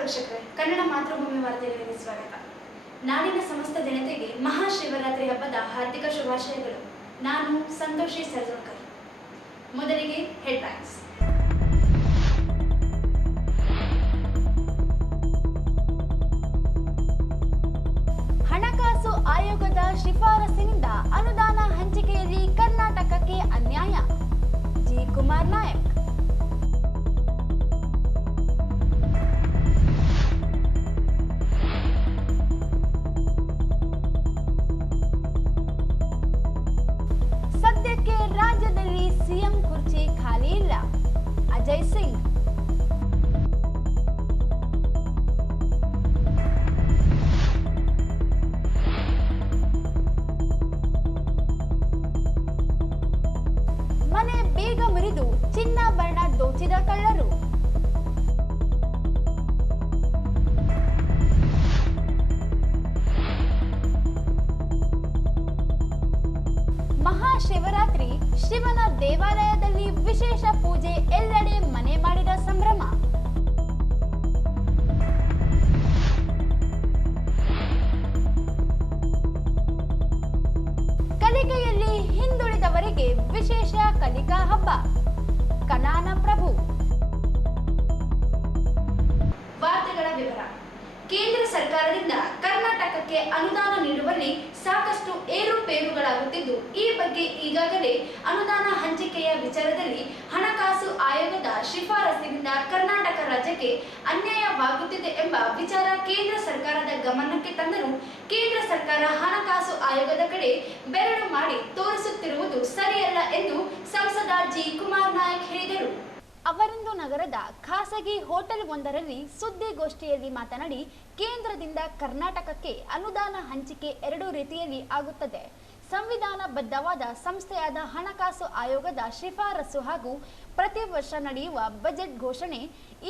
ವೀಕ್ಷಕರೇ, ಕನ್ನಡ ಮಾತೃಭೂಮಿ ವಾರ್ತೆಗಳಿಗೆ ಸ್ವಾಗತ. ನಾಡಿನ ಸಮಸ್ತ ಜನತೆಗೆ ಮಹಾಶಿವರಾತ್ರಿ ಹಬ್ಬದ ಹಾರ್ದಿಕ ಶುಭಾಶಯಗಳು. ನಾನು ಸಂತೋಷಿ ಸರ್ಜೋಳ್ಕರ್. ಮೊದಲಿಗೆ ಹೆಡ್ಲೈನ್ಸ್. ಹಣಕಾಸು ಆಯೋಗದ ಶಿಫಾರಸಿನಿಂದ ಅನುದಾನ ಹಂಚಿಕೆಯಲ್ಲಿ ಕರ್ನಾಟಕಕ್ಕೆ ಅನ್ಯಾಯ. ಜಿ ಕುಮಾರ್ ನಾಯಕ್. ಸದ್ಯಕ್ಕೆ ರಾಜ್ಯದಲ್ಲಿ ಸಿಎಂ ಕುರ್ಚಿ ಖಾಲಿ ಇಲ್ಲ. ಅಜಯ್ ಸಿಂಗ್. ಮನೆ ಬೇಗ ಮುರಿದು ಚಿನ್ನಾಭರಣ ದೋಚಿದ ಕಳ್ಳರು. ಮಹಾಶಿವರಾತ್ರಿ ಶಿವನ ದೇವಾಲಯದಲ್ಲಿ ವಿಶೇಷ ಪೂಜೆ, ಎಲ್ಲೆಡೆ ಮನೆ ಮಾಡಿದ ಸಂಭ್ರಮ. ಕಲಿಕೆಯಲ್ಲಿ ಹಿಂದುಳಿದವರಿಗೆ ವಿಶೇಷ ಕಲಿಕಾ ಹಬ್ಬ. ಕನಾನ ಪ್ರಭು. ವಾರ್ತೆಗಳ ವಿವರ. ಕೇಂದ್ರ ಸರ್ಕಾರದಿಂದ ಕರ್ನಾಟಕಕ್ಕೆ ಅನುದಾನ ನೀಡುವಲ್ಲಿ ಸಾಕಷ್ಟು ಏರುಪೇರುಗಳಾಗುತ್ತಿದ್ದು, ಈ ಬಗ್ಗೆ ಈಗಾಗಲೇ ಅನುದಾನ ಹಂಚಿಕೆಯ ವಿಚಾರದಲ್ಲಿ ಹಣಕಾಸು ಆಯೋಗದ ಶಿಫಾರಸಿನಿಂದ ಕರ್ನಾಟಕ ರಾಜ್ಯಕ್ಕೆ ಅನ್ಯಾಯವಾಗುತ್ತಿದೆ ಎಂಬ ವಿಚಾರ ಕೇಂದ್ರ ಸರ್ಕಾರದ ಗಮನಕ್ಕೆ ತಂದರೂ ಕೇಂದ್ರ ಸರ್ಕಾರ ಹಣಕಾಸು ಆಯೋಗದ ಕಡೆ ಬೆರಳು ಮಾಡಿ ತೋರಿಸುತ್ತಿರುವುದು ಸರಿಯಲ್ಲ ಎಂದು ಸಂಸದ ಜಿ ಕುಮಾರ್ ನಾಯಕ್ ಹೇಳಿದರು. ಅವರಿಂದು ನಗರದ ಖಾಸಗಿ ಹೋಟೆಲ್ ಒಂದರಲ್ಲಿ ಸುದ್ದಿಗೋಷ್ಠಿಯಲ್ಲಿ ಮಾತನಾಡಿ, ಕೇಂದ್ರದಿಂದ ಕರ್ನಾಟಕಕ್ಕೆ ಅನುದಾನ ಹಂಚಿಕೆ ಎರಡು ರೀತಿಯಲ್ಲಿ ಆಗುತ್ತದೆ. ಸಂವಿಧಾನಬದ್ಧವಾದ ಸಂಸ್ಥೆಯಾದ ಹಣಕಾಸು ಆಯೋಗದ ಶಿಫಾರಸು ಹಾಗೂ ಪ್ರತಿ ವರ್ಷ ನಡೆಯುವ ಬಜೆಟ್ ಘೋಷಣೆ,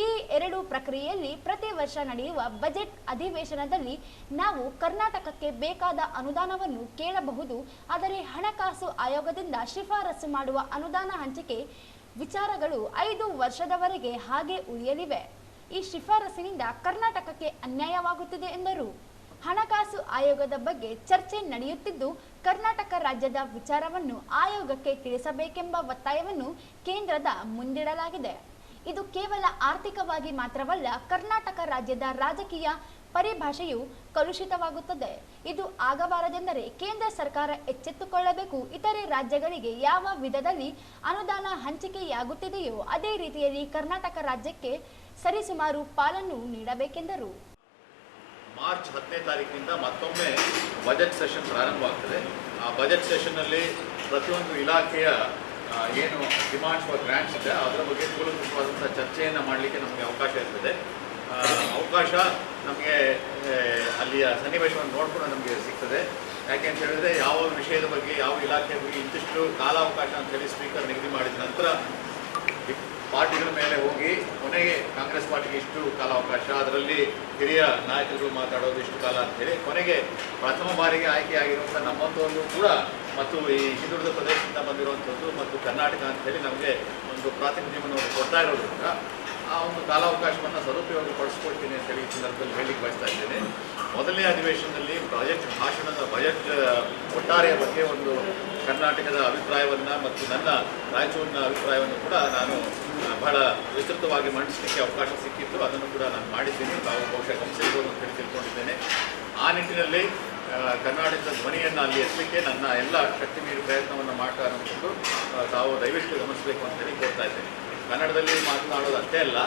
ಈ ಎರಡು ಪ್ರಕ್ರಿಯೆಯಲ್ಲಿ ಪ್ರತಿ ವರ್ಷ ನಡೆಯುವ ಬಜೆಟ್ ಅಧಿವೇಶನದಲ್ಲಿ ನಾವು ಕರ್ನಾಟಕಕ್ಕೆ ಬೇಕಾದ ಅನುದಾನವನ್ನು ಕೇಳಬಹುದು. ಆದರೆ ಹಣಕಾಸು ಆಯೋಗದಿಂದ ಶಿಫಾರಸು ಮಾಡುವ ಅನುದಾನ ಹಂಚಿಕೆ ವಿಚಾರಗಳು 5 ವರ್ಷದವರೆಗೆ ಹಾಗೆ ಉಳಿಯಲಿವೆ. ಈ ಶಿಫಾರಸಿನಿಂದ ಕರ್ನಾಟಕಕ್ಕೆ ಅನ್ಯಾಯವಾಗುತ್ತಿದೆ ಎಂದರು. ಹಣಕಾಸು ಆಯೋಗದ ಬಗ್ಗೆ ಚರ್ಚೆ ನಡೆಯುತ್ತಿದ್ದು, ಕರ್ನಾಟಕ ರಾಜ್ಯದ ವಿಚಾರವನ್ನು ಆಯೋಗಕ್ಕೆ ತಿಳಿಸಬೇಕೆಂಬ ಒತ್ತಾಯವನ್ನು ಕೇಂದ್ರದ ಮುಂದಿಡಲಾಗಿದೆ. ಇದು ಕೇವಲ ಆರ್ಥಿಕವಾಗಿ ಮಾತ್ರವಲ್ಲ, ಕರ್ನಾಟಕ ರಾಜ್ಯದ ರಾಜಕೀಯ ಪರಿಭಾಷೆಯು ಕಲುಷಿತವಾಗುತ್ತದೆ. ಇದು ಆಗಬಾರದೆಂದರೆ ಕೇಂದ್ರ ಸರ್ಕಾರ ಎಚ್ಚೆತ್ತುಕೊಳ್ಳಬೇಕು. ಇತರೆ ರಾಜ್ಯಗಳಿಗೆ ಯಾವ ವಿಧದಲ್ಲಿ ಅನುದಾನ ಹಂಚಿಕೆಯಾಗುತ್ತಿದೆಯೋ ಅದೇ ರೀತಿಯಲ್ಲಿ ಕರ್ನಾಟಕ ರಾಜ್ಯಕ್ಕೆ ಸರಿಸುಮಾರು ಪಾಲನ್ನು ನೀಡಬೇಕೆಂದರು. ಮಾರ್ಚ್ 10ನೇ ತಾರೀಕಿನಿಂದ ಮತ್ತೊಮ್ಮೆ ಬಜೆಟ್ ಸೆಷನ್ ಪ್ರಾರಂಭವಾಗ್ತದೆ. ಆ ಬಜೆಟ್ ಸೆಷನ್ನಲ್ಲಿ ಪ್ರತಿಯೊಂದು ಇಲಾಖೆಯ ಏನು ಡಿಮಾಂಡ್ಸ್ ಫಾರ್ ಗ್ರ್ಯಾಂಟ್ಸ್ ಇದೆ ಅದರ ಬಗ್ಗೆ ಕೂಲಂಕುಷವಾದಂಥ ಚರ್ಚೆಯನ್ನು ಮಾಡಲಿಕ್ಕೆ ನಮಗೆ ಅವಕಾಶ ಇರ್ತದೆ. ಅವಕಾಶ ನಮಗೆ ಅಲ್ಲಿಯ ಸನ್ನಿವೇಶವನ್ನು ನೋಡಿಕೊಂಡು ನಮಗೆ ಸಿಗ್ತದೆ. ಯಾಕೆ ಅಂತ ಹೇಳಿದ್ರೆ, ಯಾವ ವಿಷಯದ ಬಗ್ಗೆ ಯಾವ ಇಲಾಖೆ ಬಗ್ಗೆ ಇಂತಿಷ್ಟು ಕಾಲಾವಕಾಶ ಅಂತೇಳಿ ಸ್ಪೀಕರ್ ನಿಗದಿ ಮಾಡಿದ ನಂತರ ಪಾರ್ಟಿಗಳ ಮೇಲೆ ಹೋಗಿ ಕೊನೆಗೆ ಕಾಂಗ್ರೆಸ್ ಪಾರ್ಟಿಗೆ ಇಷ್ಟು ಕಾಲಾವಕಾಶ, ಅದರಲ್ಲಿ ಹಿರಿಯ ನಾಯಕರುಗಳು ಮಾತಾಡೋದು ಇಷ್ಟು ಕಾಲ ಅಂತೇಳಿ ಕೊನೆಗೆ ಪ್ರಥಮ ಬಾರಿಗೆ ಆಯ್ಕೆಯಾಗಿರುವಂಥ ನಮ್ಮಂಥವ್ರಿಗೂ ಕೂಡ ಮತ್ತು ಈ ಹಿಂದುಳಿದ ಪ್ರದೇಶದಿಂದ ಬಂದಿರುವಂಥದ್ದು ಮತ್ತು ಕರ್ನಾಟಕ ಅಂತೇಳಿ ನಮಗೆ ಒಂದು ಪ್ರಾತಿನಿಧ್ಯವನ್ನು ಕೊಡ್ತಾ ಇರೋದ್ರಿಂದ ಆ ಒಂದು ಕಾಲಾವಕಾಶವನ್ನು ಸದುಪಯೋಗಪಡಿಸ್ಕೊಳ್ತೀನಿ ಅಂತೇಳಿ ಈ ಸಂದರ್ಭದಲ್ಲಿ ಹೇಳಲಿಕ್ಕೆ ಬಯಸ್ತಾ ಇದ್ದೇನೆ. ಮೊದಲನೇ ಅಧಿವೇಶನದಲ್ಲಿ ಬಜೆಟ್ ಒಟ್ಟಾರೆಯ ಬಗ್ಗೆ ಒಂದು ಕರ್ನಾಟಕದ ಅಭಿಪ್ರಾಯವನ್ನು ಮತ್ತು ನನ್ನ ರಾಯಚೂರಿನ ಅಭಿಪ್ರಾಯವನ್ನು ಕೂಡ ನಾನು ಬಹಳ ವಿಸ್ತೃತವಾಗಿ ಮಂಡಿಸಲಿಕ್ಕೆ ಅವಕಾಶ ಸಿಕ್ಕಿತ್ತು. ಅದನ್ನು ಕೂಡ ನಾನು ಮಾಡಿದ್ದೀನಿ. ತಾವು ಬಹುಶಃ ಗಮನಿಸಿರ್ಬೋದು ಅಂತ ಹೇಳಿ ತಿಳ್ಕೊಂಡಿದ್ದೇನೆ. ಆ ನಿಟ್ಟಿನಲ್ಲಿ ಕರ್ನಾಟಕದ ಧ್ವನಿಯನ್ನು ಅಲ್ಲಿ ಎತ್ತಲಿಕ್ಕೆ ನನ್ನ ಎಲ್ಲ ಶಕ್ತಿ ಮೀರಿ ಪ್ರಯತ್ನವನ್ನು ಮಾಡ್ತಾ ಅನ್ನೋದು ತಾವು ದಯವಿಟ್ಟು ಗಮನಿಸಬೇಕು ಅಂತೇಳಿ ಕೋರ್ತಾ ಇದ್ದೇನೆ. ಕನ್ನಡದಲ್ಲಿ ಮಾತನಾಡೋದು ಅಷ್ಟೇ ಅಲ್ಲ,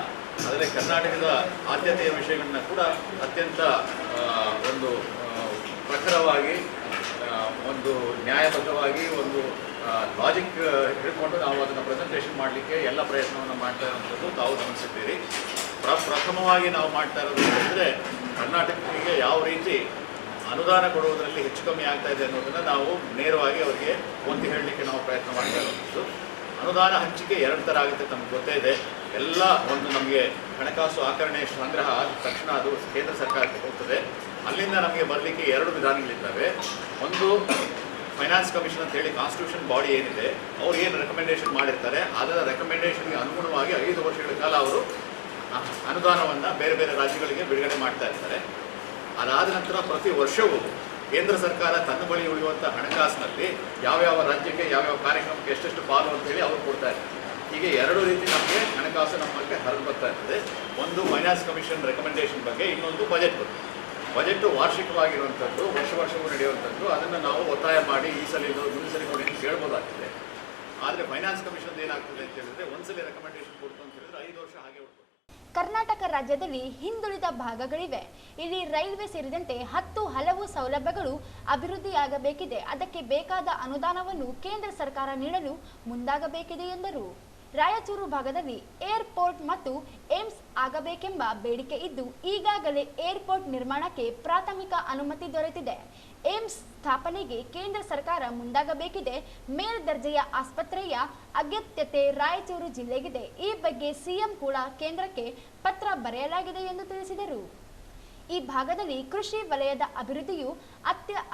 ಆದರೆ ಕರ್ನಾಟಕದ ಆದ್ಯತೆಯ ವಿಷಯಗಳನ್ನ ಕೂಡ ಅತ್ಯಂತ ಒಂದು ಪ್ರಖರವಾಗಿ, ಒಂದು ನ್ಯಾಯಬದ್ಧವಾಗಿ, ಒಂದು ಲಾಜಿಕ್ ಹಿಡ್ಕೊಂಡು ನಾವು ಅದನ್ನು ಪ್ರೆಸೆಂಟೇಷನ್ ಮಾಡಲಿಕ್ಕೆ ಎಲ್ಲ ಪ್ರಯತ್ನವನ್ನು ಮಾಡ್ತಾ ಇರುವಂಥದ್ದು ತಾವು ಗಮನಿಸಿದ್ದೀರಿ. ಪ್ರಥಮವಾಗಿ ನಾವು ಮಾಡ್ತಾ ಇರೋದು ಅಂದರೆ ಕರ್ನಾಟಕಕ್ಕೆ ಯಾವ ರೀತಿ ಅನುದಾನ ಕೊಡುವುದರಲ್ಲಿ ಹೆಚ್ಚು ಕಮ್ಮಿ ಆಗ್ತಾ ಇದೆ ಅನ್ನೋದನ್ನು ನಾವು ನೇರವಾಗಿ ಅವರಿಗೆ ಒತ್ತಿ ಹೇಳಲಿಕ್ಕೆ ನಾವು ಪ್ರಯತ್ನ ಮಾಡ್ತಾ ಇರುವಂಥದ್ದು. ಅನುದಾನ ಹಂಚಿಕೆ 2 ಥರ ಆಗುತ್ತೆ, ತಮಗೆ ಗೊತ್ತೇ ಇದೆ. ಎಲ್ಲ ಒಂದು ನಮಗೆ ಹಣಕಾಸು ಆಕರಣೆ ಸಂಗ್ರಹ ಆದ ತಕ್ಷಣ ಅದು ಕೇಂದ್ರ ಸರ್ಕಾರಕ್ಕೆ ಹೋಗ್ತದೆ. ಅಲ್ಲಿಂದ ನಮಗೆ ಬರಲಿಕ್ಕೆ 2 ವಿಧಾನಗಳಿದ್ದಾವೆ. ಒಂದು ಫೈನಾನ್ಸ್ ಕಮಿಷನ್ ಅಂತ ಹೇಳಿ ಕಾನ್ಸ್ಟಿಟ್ಯೂಷನ್ ಬಾಡಿ ಏನಿದೆ, ಅವ್ರು ಏನು ರೆಕಮೆಂಡೇಷನ್ ಮಾಡಿರ್ತಾರೆ ಅದರ ರೆಕಮೆಂಡೇಷನ್ಗೆ ಅನುಗುಣವಾಗಿ 5 ವರ್ಷಗಳ ಕಾಲ ಅವರು ಅನುದಾನವನ್ನು ಬೇರೆ ಬೇರೆ ರಾಜ್ಯಗಳಿಗೆ ಬಿಡುಗಡೆ ಮಾಡ್ತಾ ಇರ್ತಾರೆ. ಅದಾದ ನಂತರ ಪ್ರತಿ ವರ್ಷವೂ ಕೇಂದ್ರ ಸರ್ಕಾರ ತನ್ನ ಬಳಿ ಉಳಿಯುವಂಥ ಹಣಕಾಸಿನಲ್ಲಿ ಯಾವ್ಯಾವ ರಾಜ್ಯಕ್ಕೆ ಯಾವ್ಯಾವ ಕಾರ್ಯಕ್ರಮಕ್ಕೆ ಎಷ್ಟೆಷ್ಟು ಪಾಲು ಅಂತೇಳಿ ಅವರು ಕೊಡ್ತಾ ಇರ್ತಾರೆ. ಹೀಗೆ ಎರಡು ರೀತಿ ನಮಗೆ ಹಣಕಾಸು ನಮ್ಮಲ್ಲಿ ಹರಿದು ಬರ್ತಾ ಇರ್ತದೆ. ಒಂದು ಫೈನಾನ್ಸ್ ಕಮಿಷನ್ ರೆಕಮೆಂಡೇಶನ್ ಬಗ್ಗೆ, ಇನ್ನೊಂದು ಬಜೆಟ್ ಬಗ್ಗೆ. ಬಜೆಟ್ಟು ವಾರ್ಷಿಕವಾಗಿರುವಂಥದ್ದು, ವರ್ಷವೂ ನಡೆಯುವಂಥದ್ದು. ಅದನ್ನು ನಾವು ಒತ್ತಾಯ ಮಾಡಿ ಈ ಸಲ ಮುಂದಿನ ಸಲ ನೋಡಿ ಅಂತ ಹೇಳ್ಬೋದಾಗ್ತದೆ. ಆದರೆ ಫೈನಾನ್ಸ್ ಕಮಿಷನ್ ಏನಾಗ್ತದೆ ಅಂತ ಹೇಳಿದ್ರೆ ಒಂದ್ಸಲ ರೆಕಮೆಂಡೇಶನ್ ಕೊಡ್ತು ಅಂತ ಹೇಳಿದ್ರೆ 5 ವರ್ಷ ಹಾಗೆ ಉಳ್ಕೊಂಡು. ಕರ್ನಾಟಕ ರಾಜ್ಯದಲ್ಲಿ ಹಿಂದುಳಿದ ಭಾಗಗಳಿವೆ. ಇಲ್ಲಿ ರೈಲ್ವೆ ಸೇರಿದಂತೆ ಹಲವು ಸೌಲಭ್ಯಗಳು ಅಭಿವೃದ್ಧಿಯಾಗಬೇಕಿದೆ. ಅದಕ್ಕೆ ಬೇಕಾದ ಅನುದಾನವನ್ನು ಕೇಂದ್ರ ಸರ್ಕಾರ ನೀಡಲು ಮುಂದಾಗಬೇಕಿದೆ ಎಂದರು. ರಾಯಚೂರು ಭಾಗದಲ್ಲಿ ಏರ್ಪೋರ್ಟ್ ಮತ್ತು ಏಮ್ಸ್ ಆಗಬೇಕೆಂಬ ಬೇಡಿಕೆ ಇದ್ದು, ಈಗಾಗಲೇ ಏರ್ಪೋರ್ಟ್ ನಿರ್ಮಾಣಕ್ಕೆ ಪ್ರಾಥಮಿಕ ಅನುಮತಿ ದೊರೆತಿದೆ. ಏಮ್ಸ್ ಸ್ಥಾಪನೆಗೆ ಕೇಂದ್ರ ಸರ್ಕಾರ ಮುಂದಾಗಬೇಕಿದೆ. ಮೇಲ್ದರ್ಜೆಯ ಆಸ್ಪತ್ರೆಯ ಅಗತ್ಯತೆ ರಾಯಚೂರು ಜಿಲ್ಲೆಗಿದೆ. ಈ ಬಗ್ಗೆ ಸಿಎಂ ಕೂಡ ಕೇಂದ್ರಕ್ಕೆ ಪತ್ರ ಬರೆಯಲಾಗಿದೆ ಎಂದು ತಿಳಿಸಿದರು. ಈ ಭಾಗದಲ್ಲಿ ಕೃಷಿ ವಲಯದ ಅಭಿವೃದ್ಧಿಯು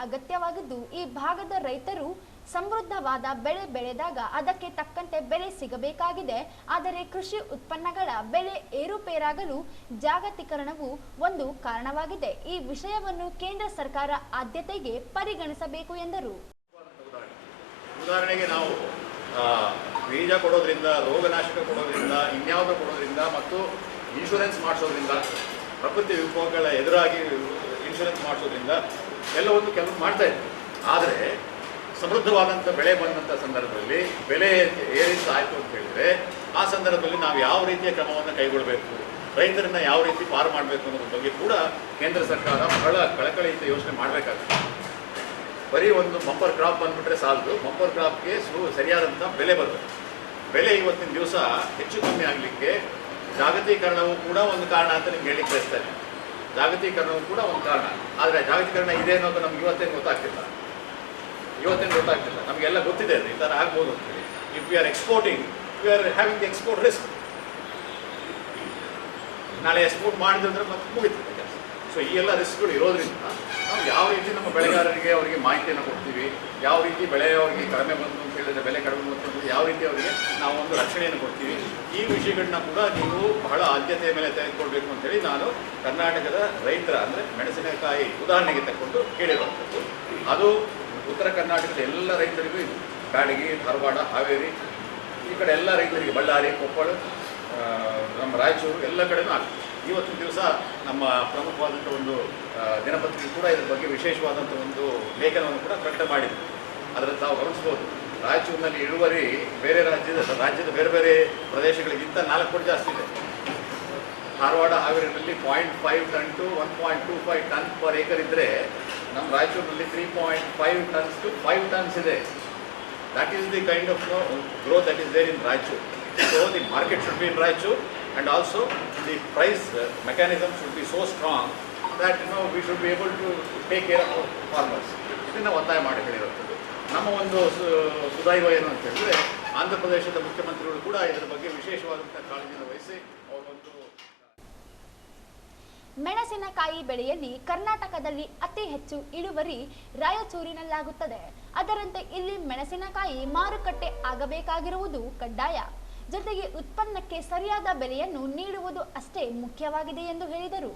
ಅಗತ್ಯವಾಗಿದ್ದು, ಈ ಭಾಗದ ರೈತರು ಸಮೃದ್ಧವಾದ ಬೆಳೆ ಬೆಳೆದಾಗ ಅದಕ್ಕೆ ತಕ್ಕಂತೆ ಬೆಲೆ ಸಿಗಬೇಕಾಗಿದೆ. ಆದರೆ ಕೃಷಿ ಉತ್ಪನ್ನಗಳ ಬೆಲೆ ಏರುಪೇರಾಗಲು ಜಾಗತೀಕರಣವು ಒಂದು ಕಾರಣವಾಗಿದೆ. ಈ ವಿಷಯವನ್ನು ಕೇಂದ್ರ ಸರ್ಕಾರ ಆದ್ಯತೆಗೆ ಪರಿಗಣಿಸಬೇಕು ಎಂದರು. ಉದಾಹರಣೆಗೆ ನಾವು ಬೀಜ ಕೊಡೋದ್ರಿಂದ, ರೋಗನಾಶಕ ಕೊಡೋದ್ರಿಂದ, ಇನ್ಯಾವುದೋ ಕೊಡೋದ್ರಿಂದ ಮತ್ತು ಇನ್ಶೂರೆನ್ಸ್ ಮಾಡಿಸೋದ್ರಿಂದ, ಪ್ರಕೃತಿ ವಿಕೋಪಗಳ ಎದುರಾಗಿ ಇನ್ಶೂರೆನ್ಸ್ ಮಾಡಿಸೋದ್ರಿಂದ ಎಲ್ಲವನ್ನೂ ಕೆಲವು ಮಾಡ್ತಾ ಇದ್ವಿ. ಆದರೆ ಸಮೃದ್ಧವಾದಂಥ ಬೆಳೆ ಬಂದಂಥ ಸಂದರ್ಭದಲ್ಲಿ ಬೆಲೆ ಏರಿತ ಆಯಿತು ಅಂತ ಹೇಳಿದರೆ ಆ ಸಂದರ್ಭದಲ್ಲಿ ನಾವು ಯಾವ ರೀತಿಯ ಕ್ರಮವನ್ನು ಕೈಗೊಳ್ಳಬೇಕು, ರೈತರನ್ನ ಯಾವ ರೀತಿ ಪಾರು ಮಾಡಬೇಕು ಅನ್ನೋದ್ರ ಬಗ್ಗೆ ಕೂಡ ಕೇಂದ್ರ ಸರ್ಕಾರ ಬಹಳ ಕಳಕಳಿಯಿಂದ ಯೋಚನೆ ಮಾಡಬೇಕಾಗ್ತದೆ. ಬರೀ ಒಂದು ಬಂಪರ್ ಕ್ರಾಪ್ ಬಂದುಬಿಟ್ರೆ ಸಾಲದು. ಬಂಪರ್ ಕ್ರಾಪ್ಗೆ ಸರಿಯಾದಂಥ ಬೆಲೆ ಬರಬೇಕು. ಬೆಲೆ ಇವತ್ತಿನ ದಿವಸ ಹೆಚ್ಚು ಕಮ್ಮಿ ಆಗಲಿಕ್ಕೆ ಜಾಗತೀಕರಣವು ಕೂಡ ಒಂದು ಕಾರಣ ಅಂತ ನಿಮ್ಗೆ ಹೇಳಿಕ್ಕೆ ಬಯಸ್ತಾರೆ. ಜಾಗತೀಕರಣವು ಕೂಡ ಒಂದು ಕಾರಣ. ಆದರೆ ಜಾಗತೀಕರಣ ಇದೆ ಅನ್ನೋದು ನಮ್ಗೆ ಇವತ್ತೇನು ಗೊತ್ತಾಗ್ತಿಲ್ಲ. ನಮಗೆಲ್ಲ ಗೊತ್ತಿದೆ ಅದು ಈ ಥರ ಆಗ್ಬೋದು ಅಂತೇಳಿ. If we are exporting, we are having the export risk. ನಾಳೆ ಎಕ್ಸ್ಪೋರ್ಟ್ ಮಾಡಿದ್ರೆ ಮತ್ತೆ ಮುಗಿತದೆ. ಸೊ ಈ ಎಲ್ಲ ರಿಸ್ಕ್ಗಳು ಇರೋದ್ರಿಂದ ನಾವು ಯಾವ ರೀತಿ ನಮ್ಮ ಬೆಳೆಗಾರರಿಗೆ ಅವರಿಗೆ ಮಾಹಿತಿಯನ್ನು ಕೊಡ್ತೀವಿ, ಯಾವ ರೀತಿ ಬೆಳೆ ಅವರಿಗೆ ಕಡಿಮೆ ಬಂತು ಅಂತ ಹೇಳಿದ್ರೆ ಬೆಲೆ ಕಡಿಮೆ ಬಂತು ಅಂತ ಯಾವ ರೀತಿ ಅವರಿಗೆ ನಾವು ಒಂದು ರಕ್ಷಣೆಯನ್ನು ಕೊಡ್ತೀವಿ, ಈ ವಿಷಯಗಳನ್ನ ಕೂಡ ನೀವು ಬಹಳ ಆದ್ಯತೆಯ ಮೇಲೆ ತೆಗೆದುಕೊಳ್ಬೇಕು ಅಂತೇಳಿ ನಾನು ಕರ್ನಾಟಕದ ರೈತರ ಅಂದರೆ ಮೆಣಸಿನಕಾಯಿ ಉದಾಹರಣೆಗೆ ತಗೊಂಡು ಕೇಳಿರುವಂಥದ್ದು. ಅದು ಉತ್ತರ ಕರ್ನಾಟಕದ ಎಲ್ಲ ರೈತರಿಗೂ ಇದು. ಬ್ಯಾಡಗಿ, ಧಾರವಾಡ, ಹಾವೇರಿ, ಈ ಕಡೆ ಎಲ್ಲ ರೈತರಿಗೆ, ಬಳ್ಳಾರಿ, ಕೊಪ್ಪಳ, ನಮ್ಮ ರಾಯಚೂರು ಎಲ್ಲ ಕಡೆನೂ ಆಗ್ತದೆ. ಇವತ್ತಿನ ದಿವಸ ನಮ್ಮ ಪ್ರಮುಖವಾದಂಥ ಒಂದು ದಿನಪತ್ರಿಕೆ ಕೂಡ ಇದ್ರ ಬಗ್ಗೆ ವಿಶೇಷವಾದಂಥ ಒಂದು ಲೇಖನವನ್ನು ಕೂಡ ಪ್ರಕಟ ಮಾಡಿದೆ. ಅದರಲ್ಲಿ ತಾವು ಗಮನಿಸ್ಬೋದು, ರಾಯಚೂರಿನಲ್ಲಿ ಇಳುವರಿ ಬೇರೆ ರಾಜ್ಯದ ಬೇರೆ ಬೇರೆ ಪ್ರದೇಶಗಳಿಗಿಂತ 4 ಪಟ್ಟು ಜಾಸ್ತಿ ಇದೆ. ಧಾರವಾಡ, ಹಾವೇರಿನಲ್ಲಿ 0.5 ton to 1.25 ton per acre ಇದ್ದರೆ ನಮ್ಮ ರಾಯಚೂರಿನಲ್ಲಿ 3.5 ಟನ್ಸ್ ಟು 5 ಟನ್ಸ್ ಇದೆ. That is the kind of growth that is there in Raichur. So the market should be in Raichur, and also the price mechanism should be so strong that we should be able to take care of our farmers. ಇದನ್ನು ಒತ್ತಾಯ ಮಾಡಿ ಹೇಳಿರುವಂಥದ್ದು. ನಮ್ಮ ಒಂದು ಸುದೈವ ಏನು ಅಂತ ಹೇಳಿದ್ರೆ ಆಂಧ್ರ ಪ್ರದೇಶದ ಮುಖ್ಯಮಂತ್ರಿಗಳು ಕೂಡ ಇದರ ಬಗ್ಗೆ ವಿಶೇಷವಾದಂಥ ಕಾಳಜಿಯನ್ನು ವಹಿಸಿ ಅವರೊಂದು ಮೆಣಸಿನಕಾಯಿ ಬೆಳೆಯಲ್ಲಿ ಕರ್ನಾಟಕದಲ್ಲಿ ಅತಿ ಹೆಚ್ಚು ಇಳುವರಿ ರಾಯಚೂರಿನಲ್ಲಾಗುತ್ತದೆ. ಅದರಂತೆ ಇಲ್ಲಿ ಮೆಣಸಿನಕಾಯಿ ಮಾರುಕಟ್ಟೆ ಆಗಬೇಕಾಗಿರುವುದು ಕಡ್ಡಾಯ. ಜೊತೆಗೆ ಉತ್ಪನ್ನಕ್ಕೆ ಸರಿಯಾದ ಬೆಲೆಯನ್ನು ನೀಡುವುದು ಅಷ್ಟೇ ಮುಖ್ಯವಾಗಿದೆ ಎಂದು ಹೇಳಿದರು.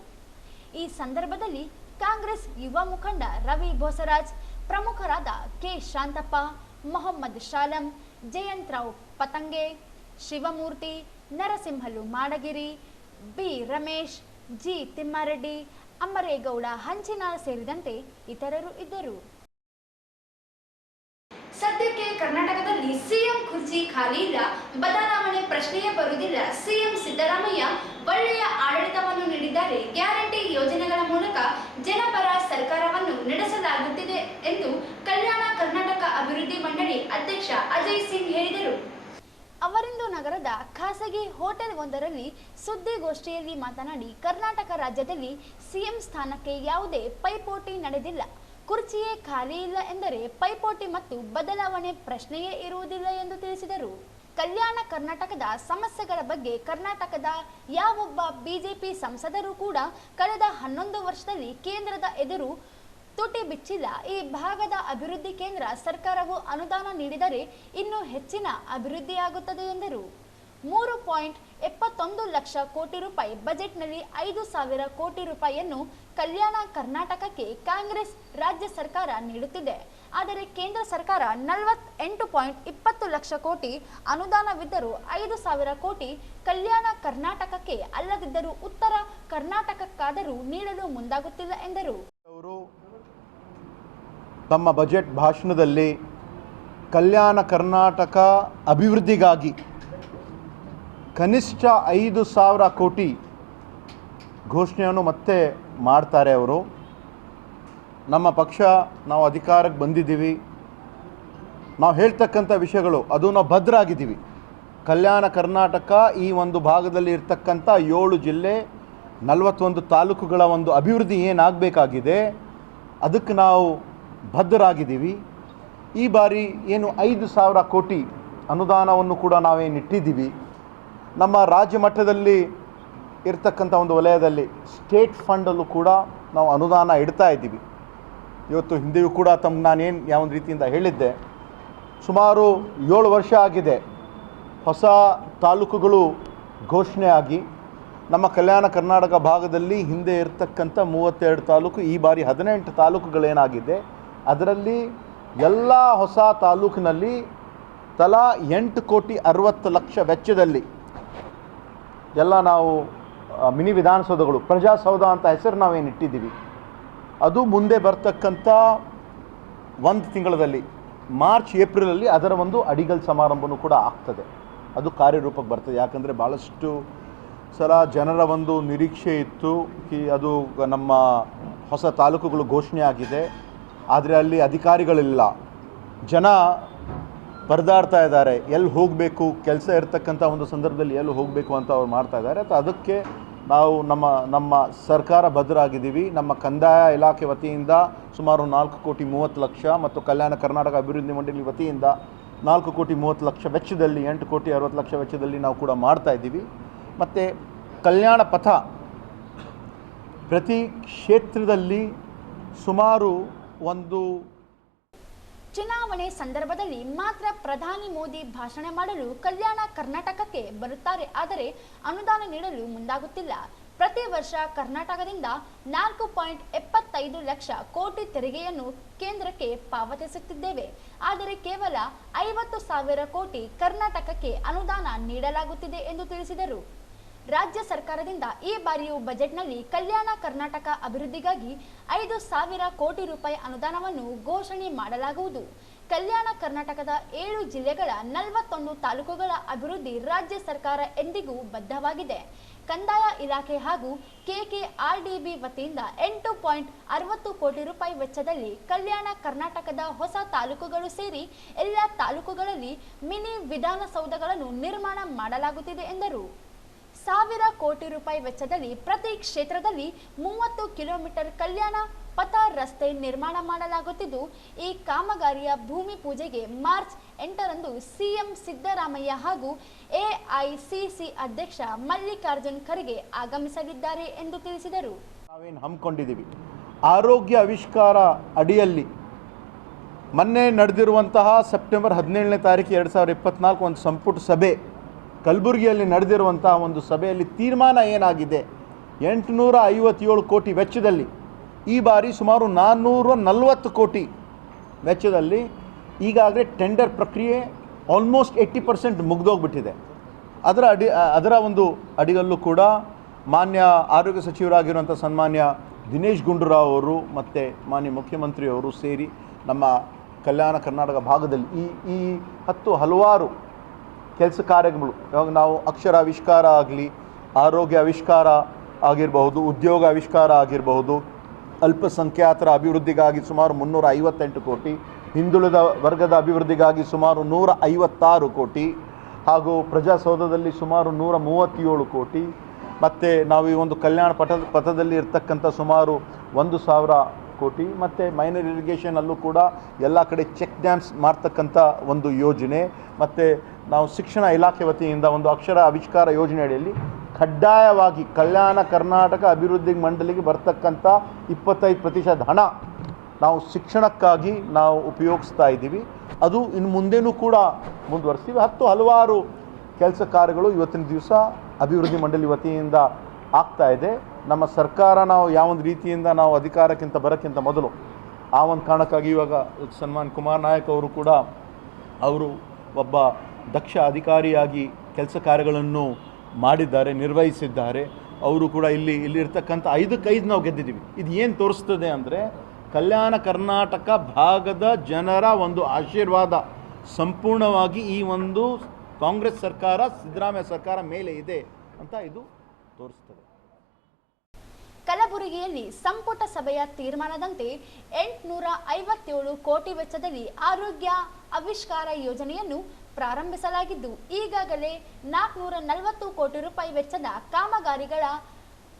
ಈ ಸಂದರ್ಭದಲ್ಲಿ ಕಾಂಗ್ರೆಸ್ ಯುವ ಮುಖಂಡ ರವಿ ಬೋಸರಾಜ್, ಪ್ರಮುಖರಾದ K Shantappa, Mohammed ಶಾಲಂ, ಜಯಂತರಾವ್ Patange, Shivamurthy, Narasimhalu Madagiri, B Ramesh, G Thimmareddy, Amaregowda Hanchinal ಸೇರಿದಂತೆ ಇತರರು ಇದ್ದರು. ಸದ್ಯಕ್ಕೆ ಕರ್ನಾಟಕದಲ್ಲಿ ಸಿಎಂ ಕುರ್ಚಿ ಖಾಲಿ ಇಲ್ಲ, ಬದಲಾವಣೆ ಪ್ರಶ್ನೆಯೇ ಬರುವುದಿಲ್ಲ. ಸಿಎಂ ಸಿದ್ದರಾಮಯ್ಯ ಒಳ್ಳೆಯ ಆಡಳಿತವನ್ನು ನೀಡಿದ್ದಾರೆ. ಗ್ಯಾರಂಟಿ ಯೋಜನೆಗಳ ಮೂಲಕ ಜನಪರ ಸರ್ಕಾರವನ್ನು ನಡೆಸಲಾಗುತ್ತಿದೆ ಎಂದು ಕಲ್ಯಾಣ ಕರ್ನಾಟಕ ಅಭಿವೃದ್ಧಿ ಮಂಡಳಿ ಅಧ್ಯಕ್ಷ ಅಜಯ್ ಸಿಂಗ್ ಹೇಳಿದರು. ಅವರಿಂದು ನಗರದ ಖಾಸಗಿ ಹೋಟೆಲ್ ಒಂದರಲ್ಲಿ ಸುದ್ದಿಗೋಷ್ಠಿಯಲ್ಲಿ ಮಾತನಾಡಿ, ಕರ್ನಾಟಕ ರಾಜ್ಯದಲ್ಲಿ ಸಿಎಂ ಸ್ಥಾನಕ್ಕೆ ಯಾವುದೇ ಪೈಪೋಟಿ ನಡೆದಿಲ್ಲ. ಕುರ್ಚಿಯೇ ಖಾಲಿ ಇಲ್ಲ ಎಂದರೆ ಪೈಪೋಟಿ ಮತ್ತು ಬದಲಾವಣೆ ಪ್ರಶ್ನೆಯೇ ಇರುವುದಿಲ್ಲ ಎಂದು ತಿಳಿಸಿದರು. ಕಲ್ಯಾಣ ಕರ್ನಾಟಕದ ಸಮಸ್ಯೆಗಳ ಬಗ್ಗೆ ಕರ್ನಾಟಕದ ಯಾವೊಬ್ಬ ಬಿಜೆಪಿ ಸಂಸದರು ಕೂಡ ಕಳೆದ 11 ವರ್ಷದಲ್ಲಿ ಕೇಂದ್ರದ ಎದುರು ತುಟಿ ಬಿಚ್ಚಿಲ್ಲ. ಈ ಭಾಗದ ಅಭಿವೃದ್ಧಿ ಕೇಂದ್ರ ಸರ್ಕಾರವು ಅನುದಾನ ನೀಡಿದರೆ ಇನ್ನೂ ಹೆಚ್ಚಿನ ಅಭಿವೃದ್ಧಿಯಾಗುತ್ತದೆ ಎಂದರು. 71 ಲಕ್ಷ ಕೋಟಿ ರೂಪಾಯಿ ಬಜೆಟ್ನಲ್ಲಿ 5,000 ಕೋಟಿ ರೂಪಾಯಿಯನ್ನು ಕಲ್ಯಾಣ ಕರ್ನಾಟಕಕ್ಕೆ ಕಾಂಗ್ರೆಸ್ ರಾಜ್ಯ ಸರ್ಕಾರ ನೀಡುತ್ತಿದೆ. ಆದರೆ ಕೇಂದ್ರ ಸರ್ಕಾರ 48.20 ಲಕ್ಷ ಕೋಟಿ ಅನುದಾನವಿದ್ದರೂ 5,000 ಕೋಟಿ ಕಲ್ಯಾಣ ಕರ್ನಾಟಕಕ್ಕೆ ಅಲ್ಲದಿದ್ದರೂ ಉತ್ತರ ಕರ್ನಾಟಕಕ್ಕಾದರೂ ನೀಡಲು ಮುಂದಾಗುತ್ತಿಲ್ಲ ಎಂದರು. ಅವರು ತಮ್ಮ ಬಜೆಟ್ ಭಾಷಣದಲ್ಲಿ ಕಲ್ಯಾಣ ಕರ್ನಾಟಕ ಅಭಿವೃದ್ಧಿಗಾಗಿ ಕನಿಷ್ಠ 5,000 ಕೋಟಿ ಘೋಷಣೆಯನ್ನು ಮತ್ತೆ ಮಾಡ್ತಾರೆ. ಅವರು ನಮ್ಮ ಪಕ್ಷ ನಾವು ಅಧಿಕಾರಕ್ಕೆ ಬಂದಿದ್ದೀವಿ, ನಾವು ಹೇಳ್ತಕ್ಕಂಥ ವಿಷಯಗಳು ಅದು ನಾವು ಭದ್ರಾಗಿದ್ದೀವಿ. ಕಲ್ಯಾಣ ಕರ್ನಾಟಕ ಈ ಒಂದು ಭಾಗದಲ್ಲಿ ಇರ್ತಕ್ಕಂಥ 7 ಜಿಲ್ಲೆ 41 ತಾಲೂಕುಗಳ ಒಂದು ಅಭಿವೃದ್ಧಿ ಏನಾಗಬೇಕಾಗಿದೆ ಅದಕ್ಕೆ ನಾವು ಭದ್ರಾಗಿದ್ದೀವಿ. ಈ ಬಾರಿ ಏನು 5,000 ಕೋಟಿ ಅನುದಾನವನ್ನು ಕೂಡ ನಾವೇನು ಇಟ್ಟಿದ್ದೀವಿ, ನಮ್ಮ ರಾಜ್ಯ ಮಟ್ಟದಲ್ಲಿ ಇರ್ತಕ್ಕಂಥ ಒಂದು ವಲಯದಲ್ಲಿ ಸ್ಟೇಟ್ ಫಂಡಲ್ಲೂ ಕೂಡ ನಾವು ಅನುದಾನ ಇಡ್ತಾ ಇದ್ದೀವಿ. ಇವತ್ತು ಹಿಂದೆಯೂ ಕೂಡ ನಾನೇನು ಯಾವ ರೀತಿಯಿಂದ ಹೇಳಿದ್ದೆ, ಸುಮಾರು 7 ವರ್ಷ ಆಗಿದೆ ಹೊಸ ತಾಲೂಕುಗಳು ಘೋಷಣೆ ಆಗಿ. ನಮ್ಮ ಕಲ್ಯಾಣ ಕರ್ನಾಟಕ ಭಾಗದಲ್ಲಿ ಹಿಂದೆ ಇರ್ತಕ್ಕಂಥ 32 ತಾಲೂಕು, ಈ ಬಾರಿ 18 ತಾಲೂಕುಗಳೇನಾಗಿದೆ ಅದರಲ್ಲಿ ಎಲ್ಲ ಹೊಸ ತಾಲೂಕಿನಲ್ಲಿ ತಲಾ 8,60,00,000 ವೆಚ್ಚದಲ್ಲಿ ಎಲ್ಲ ನಾವು ಮಿನಿ ವಿಧಾನಸೌಧಗಳು, ಪ್ರಜಾಸೌಧ ಅಂತ ಹೆಸರು ನಾವೇನು ಇಟ್ಟಿದ್ದೀವಿ, ಅದು ಮುಂದೆ ಬರ್ತಕ್ಕಂಥ 1 ತಿಂಗಳಲ್ಲಿ ಮಾರ್ಚ್ ಏಪ್ರಿಲಲ್ಲಿ ಅದರ ಒಂದು ಅಡಿಗಲ್ ಸಮಾರಂಭವೂ ಕೂಡ ಆಗ್ತದೆ. ಅದು ಕಾರ್ಯರೂಪಕ್ಕೆ ಬರ್ತದೆ. ಯಾಕಂದರೆ ಭಾಳಷ್ಟು ಸಲ ಜನರ ಒಂದು ನಿರೀಕ್ಷೆ ಇತ್ತು ಅದು ನಮ್ಮ ಹೊಸ ತಾಲೂಕುಗಳು ಘೋಷಣೆ ಆಗಿದೆ, ಆದರೆ ಅಲ್ಲಿ ಅಧಿಕಾರಿಗಳಿಲ್ಲ, ಜನ ಪರದಾಡ್ತಾ ಇದ್ದಾರೆ, ಎಲ್ಲಿ ಹೋಗಬೇಕು, ಕೆಲಸ ಇರ್ತಕ್ಕಂಥ ಒಂದು ಸಂದರ್ಭದಲ್ಲಿ ಎಲ್ಲಿ ಹೋಗಬೇಕು ಅಂತ ಅವ್ರು ಮಾಡ್ತಾ ಇದ್ದಾರೆ. ಅದಕ್ಕೆ ನಾವು ನಮ್ಮ ಸರ್ಕಾರ ಭದ್ರಾಗಿದ್ದೀವಿ. ನಮ್ಮ ಕಂದಾಯ ಇಲಾಖೆ ವತಿಯಿಂದ ಸುಮಾರು 4,30,00,000 ಮತ್ತು ಕಲ್ಯಾಣ ಕರ್ನಾಟಕ ಅಭಿವೃದ್ಧಿ ಮಂಡಳಿ ವತಿಯಿಂದ 4,30,00,000 ವೆಚ್ಚದಲ್ಲಿ 8,60,00,000 ವೆಚ್ಚದಲ್ಲಿ ನಾವು ಕೂಡ ಮಾಡ್ತಾ ಇದ್ದೀವಿ. ಮತ್ತು ಕಲ್ಯಾಣ ಪಥ ಪ್ರತಿ ಕ್ಷೇತ್ರದಲ್ಲಿ ಸುಮಾರು ಒಂದು ಚುನಾವಣೆ ಸಂದರ್ಭದಲ್ಲಿ ಮಾತ್ರ ಪ್ರಧಾನಿ ಮೋದಿ ಭಾಷಣ ಮಾಡಲು ಕಲ್ಯಾಣ ಕರ್ನಾಟಕಕ್ಕೆ ಬರುತ್ತಾರೆ, ಆದರೆ ಅನುದಾನ ನೀಡಲು ಮುಂದಾಗುತ್ತಿಲ್ಲ. ಪ್ರತಿ ವರ್ಷ ಕರ್ನಾಟಕದಿಂದ 4.75 ಲಕ್ಷ ಕೋಟಿ ತೆರಿಗೆಯನ್ನು ಕೇಂದ್ರಕ್ಕೆ ಪಾವತಿಸುತ್ತಿದ್ದೇವೆ, ಆದರೆ ಕೇವಲ 50,000 ಕೋಟಿ ಕರ್ನಾಟಕಕ್ಕೆ ಅನುದಾನ ನೀಡಲಾಗುತ್ತಿದೆ ಎಂದು ತಿಳಿಸಿದರು. ರಾಜ್ಯ ಸರ್ಕಾರದಿಂದ ಈ ಬಾರಿಯೂ ಬಜೆಟ್ನಲ್ಲಿ ಕಲ್ಯಾಣ ಕರ್ನಾಟಕ ಅಭಿವೃದ್ಧಿಗಾಗಿ 5,000 ಕೋಟಿ ರೂಪಾಯಿ ಅನುದಾನವನ್ನು ಘೋಷಣೆ ಮಾಡಲಾಗುವುದು. ಕಲ್ಯಾಣ ಕರ್ನಾಟಕದ 7 ಜಿಲ್ಲೆಗಳ 41 ತಾಲೂಕುಗಳ ಅಭಿವೃದ್ಧಿ ರಾಜ್ಯ ಸರ್ಕಾರ ಎಂದಿಗೂ ಬದ್ಧವಾಗಿದೆ. ಕಂದಾಯ ಇಲಾಖೆ ಹಾಗೂ ಕೆಕೆಆರ್ಡಿಬಿ ವತಿಯಿಂದ 8.60 ಕೋಟಿ ರೂಪಾಯಿ ವೆಚ್ಚದಲ್ಲಿ ಕಲ್ಯಾಣ ಕರ್ನಾಟಕದ ಹೊಸ ತಾಲೂಕುಗಳು ಸೇರಿ ಎಲ್ಲ ತಾಲೂಕುಗಳಲ್ಲಿ ಮಿನಿ ವಿಧಾನಸೌಧಗಳನ್ನು ನಿರ್ಮಾಣ ಮಾಡಲಾಗುತ್ತಿದೆ ಎಂದರು. 1,000 ಕೋಟಿ ರೂಪಾಯಿ ವೆಚ್ಚದಲ್ಲಿ ಪ್ರತಿ ಕ್ಷೇತ್ರದಲ್ಲಿ 30 ಕಿಲೋಮೀಟರ್ ಕಲ್ಯಾಣ ಪಥ ರಸ್ತೆ ನಿರ್ಮಾಣ ಮಾಡಲಾಗುತ್ತಿದ್ದು, ಈ ಕಾಮಗಾರಿಯ ಭೂಮಿ ಪೂಜೆಗೆ ಮಾರ್ಚ್ 8ರಂದು ಸಿಎಂ ಸಿದ್ದರಾಮಯ್ಯ ಹಾಗೂ ಎಐಸಿಸಿ ಅಧ್ಯಕ್ಷ ಮಲ್ಲಿಕಾರ್ಜುನ್ ಖರ್ಗೆ ಆಗಮಿಸಲಿದ್ದಾರೆ ಎಂದು ತಿಳಿಸಿದರು. ನಾವೇನು ಹಮ್ಮಿಕೊಂಡಿದ್ದೀವಿ ಆರೋಗ್ಯ ಆವಿಷ್ಕಾರ ಅಡಿಯಲ್ಲಿ ಮೊನ್ನೆ ನಡೆದಿರುವಂತಹ ಸೆಪ್ಟೆಂಬರ್ 17ನೇ ತಾರೀಕು 2024 ಒಂದು ಸಂಪುಟ ಸಭೆ ಕಲಬುರಗಿಯಲ್ಲಿ ನಡೆದಿರುವಂತಹ ಒಂದು ಸಭೆಯಲ್ಲಿ ತೀರ್ಮಾನ ಏನಾಗಿದೆ, 857 ಕೋಟಿ ವೆಚ್ಚದಲ್ಲಿ ಈ ಬಾರಿ ಸುಮಾರು 440 ಕೋಟಿ ವೆಚ್ಚದಲ್ಲಿ ಈಗಾಗಲೇ ಟೆಂಡರ್ ಪ್ರಕ್ರಿಯೆ ಆಲ್ಮೋಸ್ಟ್ 80% ಮುಗಿದೋಗ್ಬಿಟ್ಟಿದೆ. ಅದರ ಒಂದು ಅಡಿಗಲ್ಲೂ ಕೂಡ ಮಾನ್ಯ ಆರೋಗ್ಯ ಸಚಿವರಾಗಿರುವಂಥ ಸನ್ಮಾನ್ಯ ದಿನೇಶ್ ಗುಂಡೂರಾವ್ ಅವರು ಮತ್ತು ಮಾನ್ಯ ಮುಖ್ಯಮಂತ್ರಿಯವರು ಸೇರಿ ನಮ್ಮ ಕಲ್ಯಾಣ ಕರ್ನಾಟಕ ಭಾಗದಲ್ಲಿ ಈ ಹಲವಾರು ಕೆಲಸ ಕಾರ್ಯಗಳು, ಇವಾಗ ನಾವು ಅಕ್ಷರ ಆವಿಷ್ಕಾರ ಆಗಲಿ, ಆರೋಗ್ಯ ಆವಿಷ್ಕಾರ ಆಗಿರಬಹುದು, ಉದ್ಯೋಗ ಆವಿಷ್ಕಾರ ಆಗಿರಬಹುದು, ಅಲ್ಪಸಂಖ್ಯಾತರ ಅಭಿವೃದ್ಧಿಗಾಗಿ ಸುಮಾರು 358 ಕೋಟಿ, ಹಿಂದುಳಿದ ವರ್ಗದ ಅಭಿವೃದ್ಧಿಗಾಗಿ ಸುಮಾರು 156 ಕೋಟಿ, ಹಾಗೂ ಪ್ರಜಾಸೌಧದಲ್ಲಿ ಸುಮಾರು 137 ಕೋಟಿ, ಮತ್ತು ನಾವು ಈ ಒಂದು ಕಲ್ಯಾಣ ಪಥದಲ್ಲಿ ಇರ್ತಕ್ಕಂಥ ಸುಮಾರು 1,000 ಕೋಟಿ, ಮತ್ತು ಮೈನರ್ ಇರಿಗೇಷನಲ್ಲೂ ಕೂಡ ಎಲ್ಲ ಕಡೆ ಚೆಕ್ ಡ್ಯಾಮ್ಸ್ ಮಾಡ್ತಕ್ಕಂಥ ಒಂದು ಯೋಜನೆ, ಮತ್ತು ನಾವು ಶಿಕ್ಷಣ ಇಲಾಖೆ ವತಿಯಿಂದ ಒಂದು ಅಕ್ಷರ ಆವಿಷ್ಕಾರ ಯೋಜನೆ ಅಡಿಯಲ್ಲಿ ಕಡ್ಡಾಯವಾಗಿ ಕಲ್ಯಾಣ ಕರ್ನಾಟಕ ಅಭಿವೃದ್ಧಿ ಮಂಡಳಿಗೆ ಬರ್ತಕ್ಕಂಥ 25% ಹಣ ನಾವು ಶಿಕ್ಷಣಕ್ಕಾಗಿ ನಾವು ಉಪಯೋಗಿಸ್ತಾ ಇದ್ದೀವಿ. ಅದು ಇನ್ನು ಮುಂದೆನೂ ಕೂಡ ಮುಂದುವರಿಸ್ತೀವಿ. ಹಲವಾರು ಕೆಲಸ ಕಾರ್ಯಗಳು ಇವತ್ತಿನ ದಿವಸ ಅಭಿವೃದ್ಧಿ ಮಂಡಳಿ ವತಿಯಿಂದ ಆಗ್ತಾ ಇದೆ. ನಮ್ಮ ಸರ್ಕಾರ ನಾವು ಯಾವೊಂದು ರೀತಿಯಿಂದ ನಾವು ಅಧಿಕಾರಕ್ಕಿಂತ ಬರೋಕ್ಕಿಂತ ಮೊದಲು ಆ ಒಂದು ಕಾರಣಕ್ಕಾಗಿ ಇವಾಗ ಸನ್ಮಾನ್ ಕುಮಾರ್ ನಾಯಕ್ ಅವರು ಕೂಡ ಅವರು ಒಬ್ಬ ದಕ್ಷ ಅಧಿಕಾರಿಯಾಗಿ ಕೆಲಸ ಕಾರ್ಯಗಳನ್ನು ಮಾಡಿದ್ದಾರೆ, ನಿರ್ವಹಿಸಿದ್ದಾರೆ. ಅವರು ಕೂಡ ಇಲ್ಲಿರ್ತಕ್ಕಂಥ 5 ನಾವು ಗೆದ್ದಿದ್ದೀವಿ. ಇದು ಏನು ತೋರಿಸ್ತದೆ ಅಂದರೆ ಕಲ್ಯಾಣ ಕರ್ನಾಟಕ ಭಾಗದ ಜನರ ಒಂದು ಆಶೀರ್ವಾದ ಸಂಪೂರ್ಣವಾಗಿ ಈ ಒಂದು ಕಾಂಗ್ರೆಸ್ ಸರ್ಕಾರ, ಸಿದ್ದರಾಮಯ್ಯ ಸರ್ಕಾರ ಮೇಲೆ ಇದೆ ಅಂತ ಇದು ತೋರಿಸ್ತದೆ. ಕಲಬುರಗಿಯಲ್ಲಿ ಸಂಪುಟ ಸಭೆಯ ತೀರ್ಮಾನದಂತೆ 857 ಕೋಟಿ ವೆಚ್ಚದಲ್ಲಿ ಆರೋಗ್ಯ ಆವಿಷ್ಕಾರ ಯೋಜನೆಯನ್ನು ಪ್ರಾರಂಭಿಸಲಾಗಿದ್ದು ಈಗಾಗಲೇ 440 ಕೋಟಿ ರೂಪಾಯಿ ವೆಚ್ಚದ ಕಾಮಗಾರಿಗಳ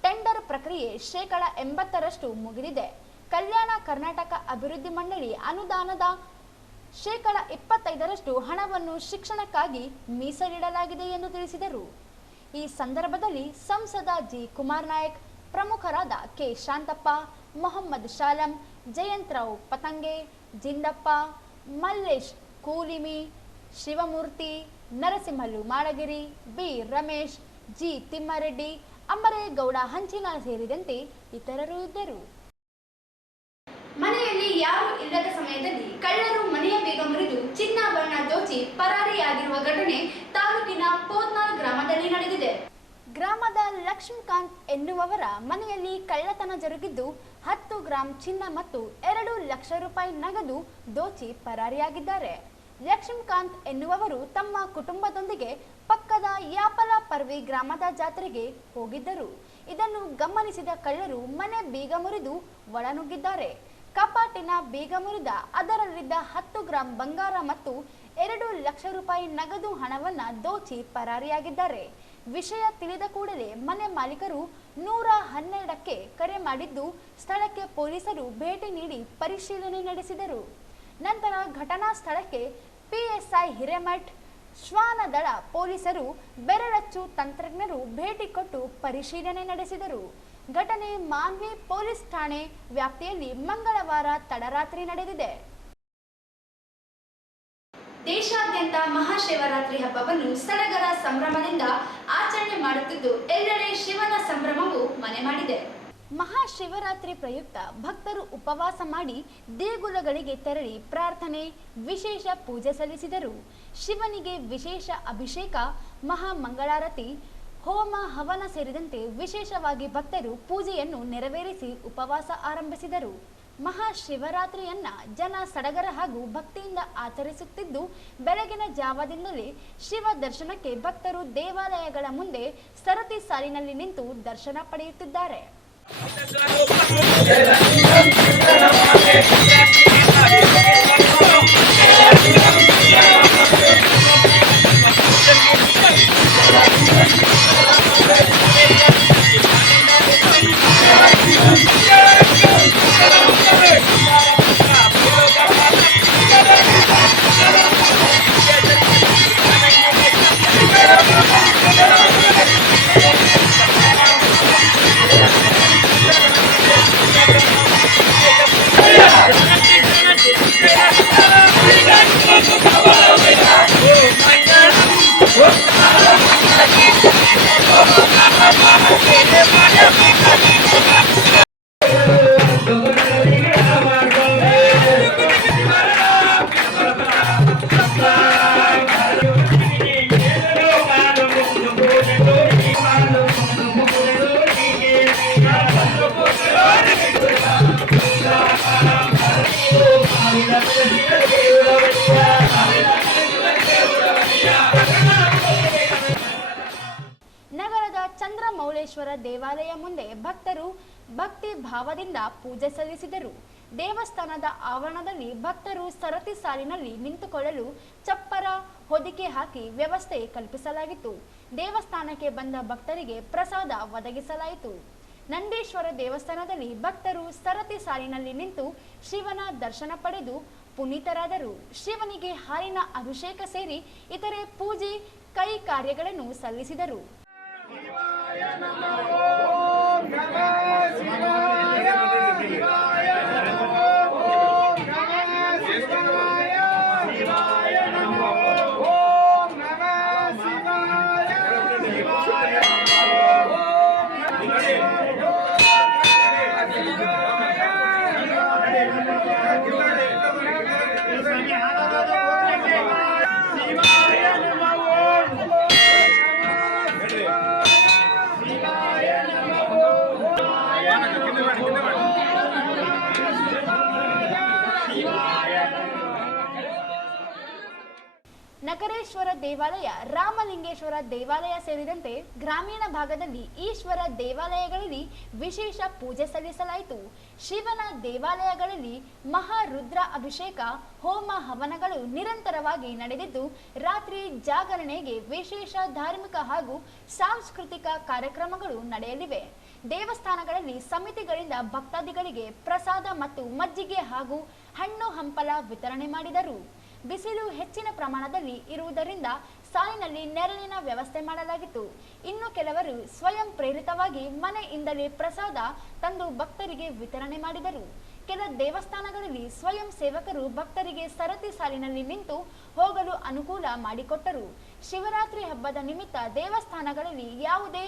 ಟೆಂಡರ್ ಪ್ರಕ್ರಿಯೆ 80% ಮುಗಿದಿದೆ. ಕಲ್ಯಾಣ ಕರ್ನಾಟಕ ಅಭಿವೃದ್ಧಿ ಮಂಡಳಿ ಅನುದಾನದ 25% ಹಣವನ್ನು ಶಿಕ್ಷಣಕ್ಕಾಗಿ ಮೀಸಲಿಡಲಾಗಿದೆ ಎಂದು ತಿಳಿಸಿದರು. ಈ ಸಂದರ್ಭದಲ್ಲಿ ಸಂಸದ ಜಿ ಕುಮಾರ್ ನಾಯಕ್, ಪ್ರಮುಖರಾದ K Shantappa, Mohammed ಶಾಲಂ, ಜಯಂತರಾವ್ Patange, ಜಿಂದಪ್ಪ, Mallesh ಕೂಲಿಮಿ, Shivamurthy, Narasimhalu ಮಾಳಗಿರಿ, B Ramesh, G Thimmareddy, Amaregowda ಹಂಚಿನ ಸೇರಿದಂತೆ ಇತರರು ಇದ್ದರು. ಮನೆಯಲ್ಲಿ ಯಾರು ಇಲ್ಲದ ಸಮಯದಲ್ಲಿ ಕಳ್ಳರು ಮನೆಯ ಬೇಗ ಮುರಿದು ಚಿನ್ನಾಭರಣ ದೋಚಿ ಪರಾರಿಯಾಗಿರುವ ಘಟನೆ ತಾಲೂಕಿನ ಪೋತ್ನಾಳ್ ಗ್ರಾಮದಲ್ಲಿ ನಡೆದಿದೆ. ಗ್ರಾಮದ ಲಕ್ಷ್ಮೀಕಾಂತ್ ಎನ್ನುವವರ ಮನೆಯಲ್ಲಿ ಕಳ್ಳತನ ಜರುಗಿದ್ದು 10 ಗ್ರಾಂ ಚಿನ್ನ ಮತ್ತು 2 ಲಕ್ಷ ರೂಪಾಯಿ ನಗದು ದೋಚಿ ಪರಾರಿಯಾಗಿದ್ದಾರೆ. ಲಕ್ಷ್ಮೀಕಾಂತ್ ಎನ್ನುವವರು ತಮ್ಮ ಕುಟುಂಬದೊಂದಿಗೆ ಪಕ್ಕದ ಯಾಪಲ ಪರ್ವಿ ಗ್ರಾಮದ ಜಾತ್ರೆಗೆ ಹೋಗಿದ್ದರು. ಇದನ್ನು ಗಮನಿಸಿದ ಕಳ್ಳರು ಮನೆ ಬೀಗ ಮುರಿದು ಒಳನುಗ್ಗಿದ್ದಾರೆ. ಕಪಾಟಿನ ಬೀಗ ಮುರಿದ ಅದರಲ್ಲಿದ್ದ 10 ಗ್ರಾಂ ಬಂಗಾರ ಮತ್ತು 2 ಲಕ್ಷ ರೂಪಾಯಿ ನಗದು ಹಣವನ್ನ ದೋಚಿ ಪರಾರಿಯಾಗಿದ್ದಾರೆ. ವಿಷಯ ತಿಳಿದ ಕೂಡಲೇ ಮನೆ ಮಾಲೀಕರು 112ಕ್ಕೆ ಕರೆ ಮಾಡಿದ್ದು ಸ್ಥಳಕ್ಕೆ ಪೊಲೀಸರು ಭೇಟಿ ನೀಡಿ ಪರಿಶೀಲನೆ ನಡೆಸಿದರು. ನಂತರ ಘಟನಾ ಸ್ಥಳಕ್ಕೆ ಪಿಎಸ್ಐ ಹಿರೇಮಠ್, ಶ್ವಾನದಳ ಪೊಲೀಸರು, ಬೆರಳಚ್ಚು ತಂತ್ರಜ್ಞರು ಭೇಟಿ ಕೊಟ್ಟು ಪರಿಶೀಲನೆ ನಡೆಸಿದರು. ಘಟನೆ ಮಾನ್ವಿ ಪೊಲೀಸ್ ಠಾಣೆ ವ್ಯಾಪ್ತಿಯಲ್ಲಿ ಮಂಗಳವಾರ ತಡರಾತ್ರಿ ನಡೆದಿದೆ. ದೇಶಾದ್ಯಂತ ಮಹಾಶಿವರಾತ್ರಿ ಹಬ್ಬವನ್ನು ಸಡಗರ ಸಂಭ್ರಮದಿಂದ ಆಚರಣೆ ಮಾಡುತ್ತಿದ್ದು ಎಲ್ಲೆಡೆ ಶಿವನ ಸಂಭ್ರಮವು ಮನೆ ಮಾಡಿದೆ. ಮಹಾಶಿವರಾತ್ರಿ ಪ್ರಯುಕ್ತ ಭಕ್ತರು ಉಪವಾಸ ಮಾಡಿ ದೇಗುಲಗಳಿಗೆ ತೆರಳಿ ಪ್ರಾರ್ಥನೆ, ವಿಶೇಷ ಪೂಜೆ ಸಲ್ಲಿಸಿದರು. ಶಿವನಿಗೆ ವಿಶೇಷ ಅಭಿಷೇಕ, ಮಹಾಮಂಗಳಾರತಿ, ಹೋಮ ಹವನ ಸೇರಿದಂತೆ ವಿಶೇಷವಾಗಿ ಭಕ್ತರು ಪೂಜೆಯನ್ನು ನೆರವೇರಿಸಿ ಉಪವಾಸ ಆರಂಭಿಸಿದರು. ಮಹಾಶಿವರಾತ್ರಿಯನ್ನ ಜನ ಸಡಗರ ಹಾಗೂ ಭಕ್ತಿಯಿಂದ ಆಚರಿಸುತ್ತಿದ್ದು ಬೆಳಗಿನ ಜಾವದಿಂದಲೇ ಶಿವ ದರ್ಶನಕ್ಕೆ ಭಕ್ತರು ದೇವಾಲಯಗಳ ಮುಂದೆ ಸರತಿ ಸಾಲಿನಲ್ಲಿ ನಿಂತು ದರ್ಶನ ಪಡೆಯುತ್ತಿದ್ದಾರೆ. ನಗರದ ಚಂದ್ರಮೌಳೇಶ್ವರ ದೇವಾಲಯ ಮುಂದೆ ಭಕ್ತರು ಭಕ್ತಿ ಭಾವದಿಂದ ಪೂಜೆ ಸಲ್ಲಿಸಿದರು. ದೇವಸ್ಥಾನದ ಆವರಣದಲ್ಲಿ ಭಕ್ತರು ಸರತಿ ಸಾಲಿನಲ್ಲಿ ನಿಂತುಕೊಳ್ಳಲು ಚಪ್ಪರ ಹೊದಿಕೆ ಹಾಕಿ ವ್ಯವಸ್ಥೆ ಕಲ್ಪಿಸಲಾಗಿತ್ತು. ದೇವಸ್ಥಾನಕ್ಕೆ ಬಂದ ಭಕ್ತರಿಗೆ ಪ್ರಸಾದ ಒದಗಿಸಲಾಯಿತು. ನಂದೀಶ್ವರ ದೇವಸ್ಥಾನದಲ್ಲಿ ಭಕ್ತರು ಸರತಿ ಸಾಲಿನಲ್ಲಿ ನಿಂತು ಶಿವನ ದರ್ಶನ ಪಡೆದು ಪುನೀತರಾದರು. ಶಿವನಿಗೆ ಹಾಲಿನ ಅಭಿಷೇಕ ಸೇರಿ ಇತರೆ ಪೂಜೆ ಕೈ ಕಾರ್ಯಗಳನ್ನು ಸಲ್ಲಿಸಿದರು. ಶಿವಾಯ ನಕರೇಶ್ವರ ದೇವಾಲಯ, ರಾಮಲಿಂಗೇಶ್ವರ ದೇವಾಲಯ ಸೇರಿದಂತೆ ಗ್ರಾಮೀಣ ಭಾಗದಲ್ಲಿ ಈಶ್ವರ ದೇವಾಲಯಗಳಲ್ಲಿ ವಿಶೇಷ ಪೂಜೆ ಸಲ್ಲಿಸಲಾಯಿತು. ಶಿವನ ದೇವಾಲಯಗಳಲ್ಲಿ ಮಹಾರುದ್ರ ಅಭಿಷೇಕ, ಹೋಮ ಹವನಗಳು ನಿರಂತರವಾಗಿ ನಡೆದಿದ್ದು, ರಾತ್ರಿ ಜಾಗರಣೆಗೆ ವಿಶೇಷ ಧಾರ್ಮಿಕ ಹಾಗೂ ಸಾಂಸ್ಕೃತಿಕ ಕಾರ್ಯಕ್ರಮಗಳು ನಡೆಯಲಿವೆ. ದೇವಸ್ಥಾನಗಳಲ್ಲಿ ಸಮಿತಿಗಳಿಂದ ಭಕ್ತಾದಿಗಳಿಗೆ ಪ್ರಸಾದ ಮತ್ತು ಮಜ್ಜಿಗೆ ಹಾಗೂ ಹಣ್ಣು ಹಂಪಲ ವಿತರಣೆ ಮಾಡಿದರು. ಬಿಸಿಲು ಹೆಚ್ಚಿನ ಪ್ರಮಾಣದಲ್ಲಿ ಇರುವುದರಿಂದ ಸಾಲಿನಲ್ಲಿ ನೆರಳಿನ ವ್ಯವಸ್ಥೆ ಮಾಡಲಾಗಿತ್ತು. ಇನ್ನು ಕೆಲವರು ಸ್ವಯಂ ಪ್ರೇರಿತವಾಗಿ ಮನೆಯಿಂದಲೇ ಪ್ರಸಾದ ತಂದು ಭಕ್ತರಿಗೆ ವಿತರಣೆ ಮಾಡಿದರು. ಕೆಲ ದೇವಸ್ಥಾನಗಳಲ್ಲಿ ಸ್ವಯಂ ಸೇವಕರು ಭಕ್ತರಿಗೆ ಸರತಿ ಸಾಲಿನಲ್ಲಿ ನಿಂತು ಹೋಗಲು ಅನುಕೂಲ ಮಾಡಿಕೊಟ್ಟರು. ಶಿವರಾತ್ರಿ ಹಬ್ಬದ ನಿಮಿತ್ತ ದೇವಸ್ಥಾನಗಳಲ್ಲಿ ಯಾವುದೇ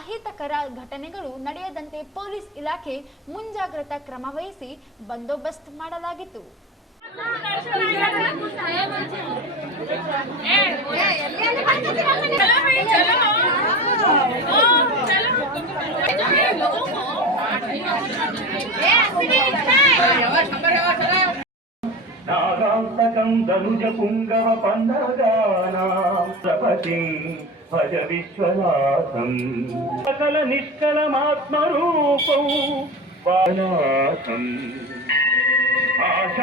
ಅಹಿತಕರ ಘಟನೆಗಳು ನಡೆಯದಂತೆ ಪೊಲೀಸ್ ಇಲಾಖೆ ಮುಂಜಾಗ್ರತಾ ಕ್ರಮ ವಹಿಸಿ ಬಂದೋಬಸ್ತ್ ಮಾಡಲಾಗಿತ್ತು. नागान्तकं धनुज पुङ्गव पन्दगानां प्रपति भज विश्वनाथं सकल निष्कलमात्मरूपौ वानाथम् आशा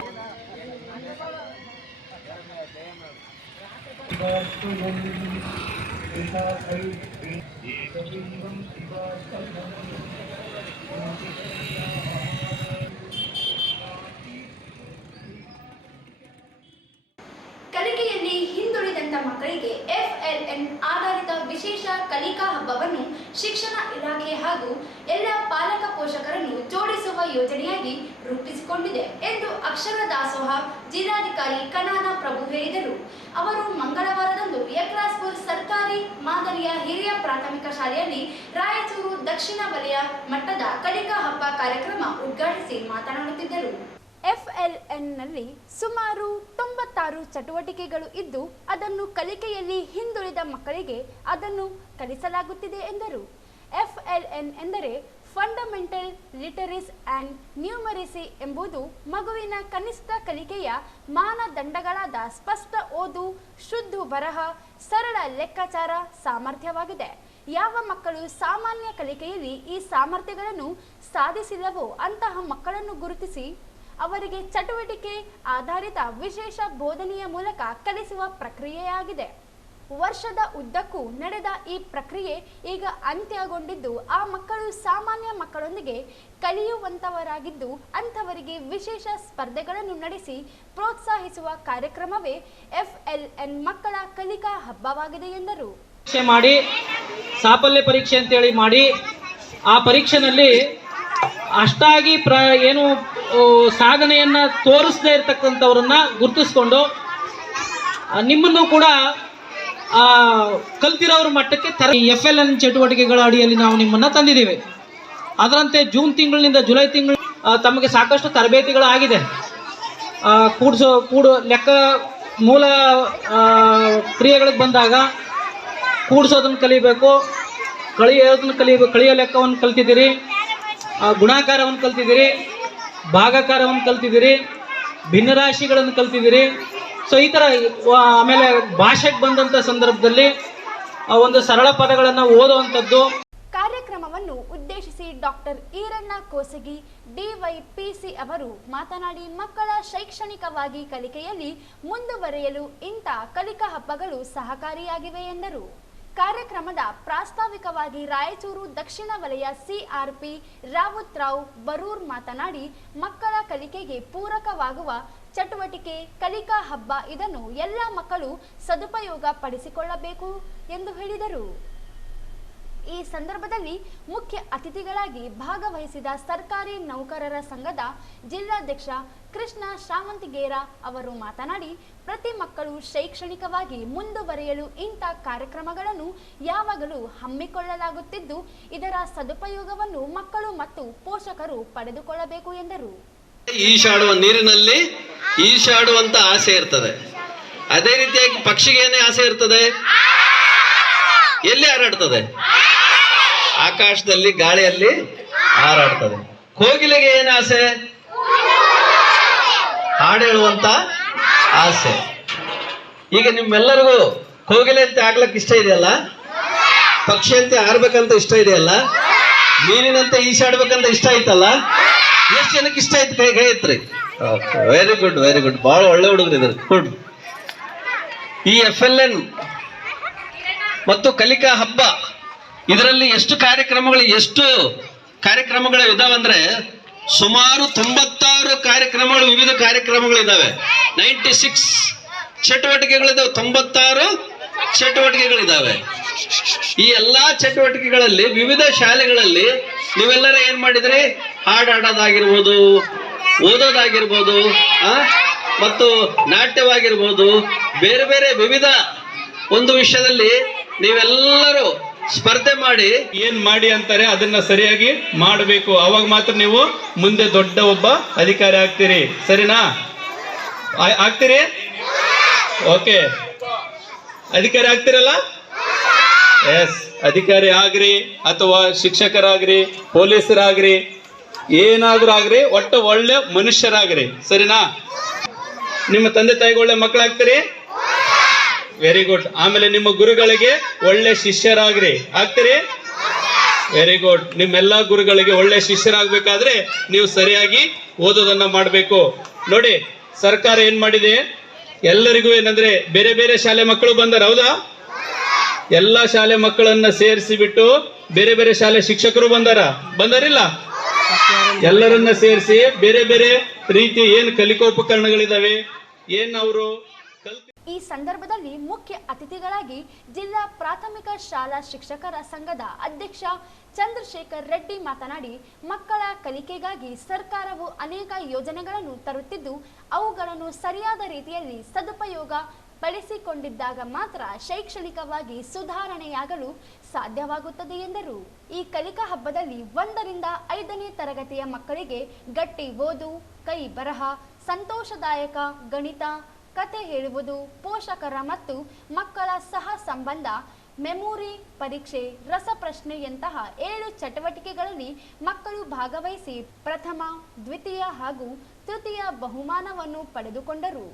ಕಲಿಕೆಯಲ್ಲಿ ಹಿಂದುಳಿದಂತ ಮಕ್ಕಳಿಗೆ FLN ಆಧಾರಿತ ವಿಶೇಷ ಕಲಿಕಾ ಹಬ್ಬವನ್ನು ಶಿಕ್ಷಣ ಇಲಾಖೆ ಹಾಗೂ ಎಲ್ಲ ಪಾಲಕ ಪೋಷಕರನ್ನು ಜೋಡಿಸುವ ಯೋಜನೆಯಾಗಿ ರೂಪಿಸಿಕೊಂಡಿದೆ ಎಂದು ಅಕ್ಷರ ದಾಸೋಹ ಜಿಲ್ಲಾಧಿಕಾರಿ ಕನಾನ ಪ್ರಭು ಹೇಳಿದರು. ಅವರು ಮಂಗಳವಾರದಂದು ಯಕ್ರಾಸ್ಪುರ್ ಸರ್ಕಾರಿ ಮಾದರಿಯ ಹಿರಿಯ ಪ್ರಾಥಮಿಕ ಶಾಲೆಯಲ್ಲಿ ರಾಯಚೂರು ದಕ್ಷಿಣ ವಲಯ ಮಟ್ಟದ ಕಲಿಕಾ ಹಬ್ಬ ಕಾರ್ಯಕ್ರಮ ಉದ್ಘಾಟಿಸಿ ಮಾತನಾಡುತ್ತಿದ್ದರು. FLNನಲ್ಲಿ ಸುಮಾರು 96 ಚಟುವಟಿಕೆಗಳು ಇದ್ದು, ಅದನ್ನು ಕಲಿಕೆಯಲ್ಲಿ ಹಿಂದುಳಿದ ಮಕ್ಕಳಿಗೆ ಅದನ್ನು ಕಲಿಸಲಾಗುತ್ತಿದೆ ಎಂದರು. FLN ಎಂದರೆ ಫಂಡಮೆಂಟಲ್ ಲಿಟರಸಿ ಆ್ಯಂಡ್ ನ್ಯೂಮರಿಸಿ ಎಂಬುದು ಮಗುವಿನ ಕನಿಷ್ಠ ಕಲಿಕೆಯ ಮಾನದಂಡಗಳಾದ ಸ್ಪಷ್ಟ ಓದು, ಶುದ್ಧ ಬರಹ, ಸರಳ ಲೆಕ್ಕಾಚಾರ ಸಾಮರ್ಥ್ಯವಾಗಿದೆ. ಯಾವ ಮಕ್ಕಳು ಸಾಮಾನ್ಯ ಕಲಿಕೆಯಲ್ಲಿ ಈ ಸಾಮರ್ಥ್ಯಗಳನ್ನು ಸಾಧಿಸಿಲ್ಲವೋ ಅಂತಹ ಮಕ್ಕಳನ್ನು ಗುರುತಿಸಿ ಅವರಿಗೆ ಚಟುವಟಿಕೆ ಆಧಾರಿತ ವಿಶೇಷ ಬೋಧನೆಯ ಮೂಲಕ ಕಲಿಸುವ ಪ್ರಕ್ರಿಯೆಯಾಗಿದೆ. ವರ್ಷದ ಉದ್ದಕ್ಕೂ ನಡೆದ ಈ ಪ್ರಕ್ರಿಯೆ ಈಗ ಅಂತ್ಯಗೊಂಡಿದ್ದು, ಆ ಮಕ್ಕಳು ಸಾಮಾನ್ಯ ಮಕ್ಕಳೊಂದಿಗೆ ಕಲಿಯುವಂತವರಾಗಿದ್ದು, ಅಂಥವರಿಗೆ ವಿಶೇಷ ಸ್ಪರ್ಧೆಗಳನ್ನು ನಡೆಸಿ ಪ್ರೋತ್ಸಾಹಿಸುವ ಕಾರ್ಯಕ್ರಮವೇ FLN ಮಕ್ಕಳ ಕಲಿಕಾ ಹಬ್ಬವಾಗಿದೆ ಎಂದರು. ಪರೀಕ್ಷೆ ಮಾಡಿ ಸಾಫಲ್ಯ ಪರೀಕ್ಷೆ ಅಂತೇಳಿ ಮಾಡಿ ಆ ಪರೀಕ್ಷೆನಲ್ಲಿ ಅಷ್ಟಾಗಿ ಏನು ಸಾಧನೆಯನ್ನ ತೋರಿಸದೇ ಇರತಕ್ಕಂಥವ್ರನ್ನ ಗುರುತಿಸ್ಕೊಂಡು ನಿಮ್ಮನ್ನು ಕೂಡ ಕಲ್ತಿರೋರ ಮಟ್ಟಕ್ಕೆ FLN ಚಟುವಟಿಕೆಗಳ ಅಡಿಯಲ್ಲಿ ನಾವು ನಿಮ್ಮನ್ನ ತಂದಿದ್ದೀವಿ. ಅದರಂತೆ ಜೂನ್ ತಿಂಗಳಿನಿಂದ ಜುಲೈ ತಿಂಗಳು ತಮಗೆ ಸಾಕಷ್ಟು ತರಬೇತಿಗಳಾಗಿದೆ. ಲೆಕ್ಕ ಮೂಲ ಕ್ರಿಯೆಗಳಿಗೆ ಬಂದಾಗ ಕೂಡಿಸೋದನ್ನು ಕಲಿಬೇಕು, ಕಳಿಯೋದನ್ನು ಕಲಿಬೇಕು, ಕಳಿಯೋ ಲೆಕ್ಕವನ್ನು ಕಲ್ತಿದ್ದೀರಿ, ಗುಣಾಕಾರವನ್ನು ಕಲ್ತಿದ್ದೀರಿ, ಭಾಗಾಕಾರವನ್ನು ಕಲ್ತಿದ್ದೀರಿ, ಭಿನ್ನರಾಶಿಗಳನ್ನು ಕಲ್ತಿದ್ದೀರಿ. ಸೊ ಈ ಥರ ಆಮೇಲೆ ಭಾಷೆಗೆ ಬಂದಂಥ ಸಂದರ್ಭದಲ್ಲಿ ಒಂದು ಸರಳ ಪದಗಳನ್ನು ಓದುವಂಥದ್ದು. ಕಾರ್ಯಕ್ರಮವನ್ನು ಉದ್ದೇಶಿಸಿ ಡಾಕ್ಟರ್ ಈರಣ್ಣ ಕೋಸಗಿ DYPC ಅವರು ಮಾತನಾಡಿ, ಮಕ್ಕಳ ಶೈಕ್ಷಣಿಕವಾಗಿ ಕಲಿಕೆಯಲ್ಲಿ ಮುಂದುವರಿಯಲು ಇಂಥ ಕಲಿಕಾ ಹಬ್ಬಗಳು ಸಹಕಾರಿಯಾಗಿವೆ ಎಂದರು. ಕಾರ್ಯಕ್ರಮದ ಪ್ರಾಸ್ತಾವಿಕವಾಗಿ ರಾಯಚೂರು ದಕ್ಷಿಣ ವಲಯ CRP ರಾವುತ್ ರಾವ್ ಬರೂರ್ ಮಾತನಾಡಿ, ಮಕ್ಕಳ ಕಲಿಕೆಗೆ ಪೂರಕವಾಗುವ ಚಟುವಟಿಕೆ ಕಲಿಕಾ ಹಬ್ಬ, ಇದನ್ನು ಎಲ್ಲ ಮಕ್ಕಳು ಸದುಪಯೋಗ ಪಡಿಸಿಕೊಳ್ಳಬೇಕು ಎಂದು ಹೇಳಿದರು. ಈ ಸಂದರ್ಭದಲ್ಲಿ ಮುಖ್ಯ ಅತಿಥಿಗಳಾಗಿ ಭಾಗವಹಿಸಿದ ಸರ್ಕಾರಿ ನೌಕರರ ಸಂಘದ ಜಿಲ್ಲಾಧ್ಯಕ್ಷ ಕೃಷ್ಣ ಶಾವಂತಿಗೇರ ಅವರು ಮಾತನಾಡಿ, ಪ್ರತಿ ಮಕ್ಕಳು ಶೈಕ್ಷಣಿಕವಾಗಿ ಮುಂದುವರಿಯಲು ಇಂಥ ಕಾರ್ಯಕ್ರಮಗಳನ್ನು ಯಾವಾಗಲೂ ಹಮ್ಮಿಕೊಳ್ಳಲಾಗುತ್ತಿದ್ದು, ಇದರ ಸದುಪಯೋಗವನ್ನು ಮಕ್ಕಳು ಮತ್ತು ಪೋಷಕರು ಪಡೆದುಕೊಳ್ಳಬೇಕು ಎಂದರು. ಈಶಾಡುವ ನೀರಿನಲ್ಲಿ ಈಶಾಡುವಂತ ಆಸೆ ಇರ್ತದೆ. ಅದೇ ರೀತಿಯಾಗಿ ಪಕ್ಷಿಗೆ ಏನೇ ಆಸೆ ಇರ್ತದೆ? ಎಲ್ಲಿ ಹಾರಾಡ್ತದೆ? ಆಕಾಶದಲ್ಲಿ, ಗಾಳಿಯಲ್ಲಿ ಹಾರಾಡ್ತದೆ. ಕೋಗಿಲೆಗೆ ಏನು ಆಸೆ? ಹಾಡು ಹೇಳುವಂತ ಆಸೆ. ಈಗ ನಿಮ್ಮೆಲ್ಲರಿಗೂ ಕೋಗಿಲೆ ಅಂತ ಆಗ್ಲಕ್ಕೆ ಇಷ್ಟ ಇದೆಯಲ್ಲ, ಪಕ್ಷಿ ಅಂತ ಆಡ್ಬೇಕಂತ ಇಷ್ಟ ಇದೆಯಲ್ಲ, ಮೀನಿನಂತೆ ಈಸಾಡ್ಬೇಕಂತ ಇಷ್ಟ ಆಯ್ತಲ್ಲ, ಎಷ್ಟು ಜನಕ್ಕೆ ಇಷ್ಟ ಆಯ್ತು? ಕೈ ಎತ್ರಿ. Very good, very good. ಬಹಳ ಒಳ್ಳೆ ಹುಡುಗರು ಇದ್ದಾರೆ. ಗುಡ್. ಈ FLN ಮತ್ತು ಕಲಿಕಾ ಹಬ್ಬ ಇದರಲ್ಲಿ ಎಷ್ಟು ಕಾರ್ಯಕ್ರಮಗಳು ಇದಾವಂದ್ರೆ ಸುಮಾರು 96 ಕಾರ್ಯಕ್ರಮಗಳು, ವಿವಿಧ ಕಾರ್ಯಕ್ರಮಗಳಿದ್ದಾವೆ. 96 ಚಟುವಟಿಕೆಗಳಿದ್ದಾವೆ, 96 ಚಟುವಟಿಕೆಗಳಿದ್ದಾವೆ. ಈ ಎಲ್ಲಾ ಚಟುವಟಿಕೆಗಳಲ್ಲಿ ವಿವಿಧ ಶಾಲೆಗಳಲ್ಲಿ ನೀವೆಲ್ಲರೂ ಏನ್ ಮಾಡಿದ್ರಿ? ಹಾಡಾಡೋದಾಗಿರ್ಬೋದು, ಓದೋದಾಗಿರ್ಬೋದು, ಮತ್ತು ನಾಟ್ಯವಾಗಿರ್ಬೋದು, ಬೇರೆ ಬೇರೆ ವಿವಿಧ ಒಂದು ವಿಷಯದಲ್ಲಿ ನೀವೆಲ್ಲರೂ ಸ್ಪರ್ಧೆ ಮಾಡಿ ಏನ್ ಮಾಡಿ ಅಂತಾರೆ ಅದನ್ನ ಸರಿಯಾಗಿ ಮಾಡಬೇಕು. ಅವಾಗ ಮಾತ್ರ ನೀವು ಮುಂದೆ ದೊಡ್ಡ ಒಬ್ಬ ಅಧಿಕಾರಿ ಆಗ್ತೀರಿ. ಸರಿನಾ? ಆಗ್ತೀರಿ? ಓಕೆ, ಅಧಿಕಾರಿ ಆಗ್ತಿರಲ್ಲ? ಎಸ್, ಅಧಿಕಾರಿ ಆಗ್ರಿ ಅಥವಾ ಶಿಕ್ಷಕರಾಗ್ರಿ, ಪೊಲೀಸರಾಗ್ರಿ, ಏನಾದ್ರೂ ಆಗ್ರಿ, ಒಟ್ಟು ಒಳ್ಳೆ ಮನುಷ್ಯರಾಗ್ರಿ. ಸರಿನಾ? ನಿಮ್ಮ ತಂದೆ ತಾಯಿಗೆ ಒಳ್ಳೆ ಮಕ್ಕಳಾಗ್ತೀರಿ? Very good. ಆಮೇಲೆ ನಿಮ್ಮ ಗುರುಗಳಿಗೆ ಒಳ್ಳೆ ಶಿಷ್ಯರಾಗ್ರಿ. ಆಗ್ತೀರಿ? Very good. ನಿಮ್ಮೆಲ್ಲಾ ಗುರುಗಳಿಗೆ ಒಳ್ಳೆ ಶಿಷ್ಯರಾಗಬೇಕಾದ್ರೆ ನೀವು ಸರಿಯಾಗಿ ಓದೋದನ್ನ ಮಾಡಬೇಕು. ನೋಡಿ, ಸರ್ಕಾರ ಏನ್ ಮಾಡಿದೆ, ಎಲ್ಲರಿಗೂ ಏನಂದ್ರೆ ಬೇರೆ ಬೇರೆ ಶಾಲೆ ಮಕ್ಕಳು ಬಂದಾರ. ಹೌದಾ? ಎಲ್ಲಾ ಶಾಲೆ ಮಕ್ಕಳನ್ನ ಸೇರಿಸಿ ಬಿಟ್ಟು ಬೇರೆ ಬೇರೆ ಶಾಲೆ ಶಿಕ್ಷಕರು ಬಂದಾರಿಲ್ಲ? ಎಲ್ಲರನ್ನ ಸೇರಿಸಿ ಬೇರೆ ಬೇರೆ ರೀತಿ ಏನ್ ಕಲಿಕೋಪಕರಣಗಳಿದಾವೆ, ಏನ್ ಅವರು ಈ ಸಂದರ್ಭದಲ್ಲಿ ಮುಖ್ಯ ಅತಿಥಿಗಳಾಗಿ ಜಿಲ್ಲಾ ಪ್ರಾಥಮಿಕ ಶಾಲಾ ಶಿಕ್ಷಕರ ಸಂಘದ ಅಧ್ಯಕ್ಷ ಚಂದ್ರಶೇಖರ್ ರೆಡ್ಡಿ ಮಾತನಾಡಿ, ಮಕ್ಕಳ ಕಲಿಕೆಗಾಗಿ ಸರ್ಕಾರವು ಅನೇಕ ಯೋಜನೆಗಳನ್ನು ತರುತ್ತಿದ್ದು ಅವುಗಳನ್ನು ಸರಿಯಾದ ರೀತಿಯಲ್ಲಿ ಸದುಪಯೋಗ ಪಡಿಸಿಕೊಂಡಿದ್ದಾಗ ಮಾತ್ರ ಶೈಕ್ಷಣಿಕವಾಗಿ ಸುಧಾರಣೆಯಾಗಲು ಸಾಧ್ಯವಾಗುತ್ತದೆ ಎಂದರು. ಈ ಕಲಿಕಾ ಹಬ್ಬದಲ್ಲಿ 1 ರಿಂದ 5ನೇ ತರಗತಿಯ ಮಕ್ಕಳಿಗೆ ಗಟ್ಟಿ ಓದು, ಕೈ ಬರಹ, ಸಂತೋಷದಾಯಕ ಗಣಿತ, ಕತೆ ಹೇಳುವುದು, ಪೋಷಕರ ಮತ್ತು ಮಕ್ಕಳ ಸಹ ಸಂಬಂಧ, ಮೆಮೊರಿ ಪರೀಕ್ಷೆ, ರಸಪ್ರಶ್ನೆಯಂತಹ 7 ಚಟುವಟಿಕೆಗಳಲ್ಲಿ ಮಕ್ಕಳು ಭಾಗವಹಿಸಿ ಪ್ರಥಮ, ದ್ವಿತೀಯ ಹಾಗೂ ತೃತೀಯ ಬಹುಮಾನವನ್ನು ಪಡೆದುಕೊಂಡರು.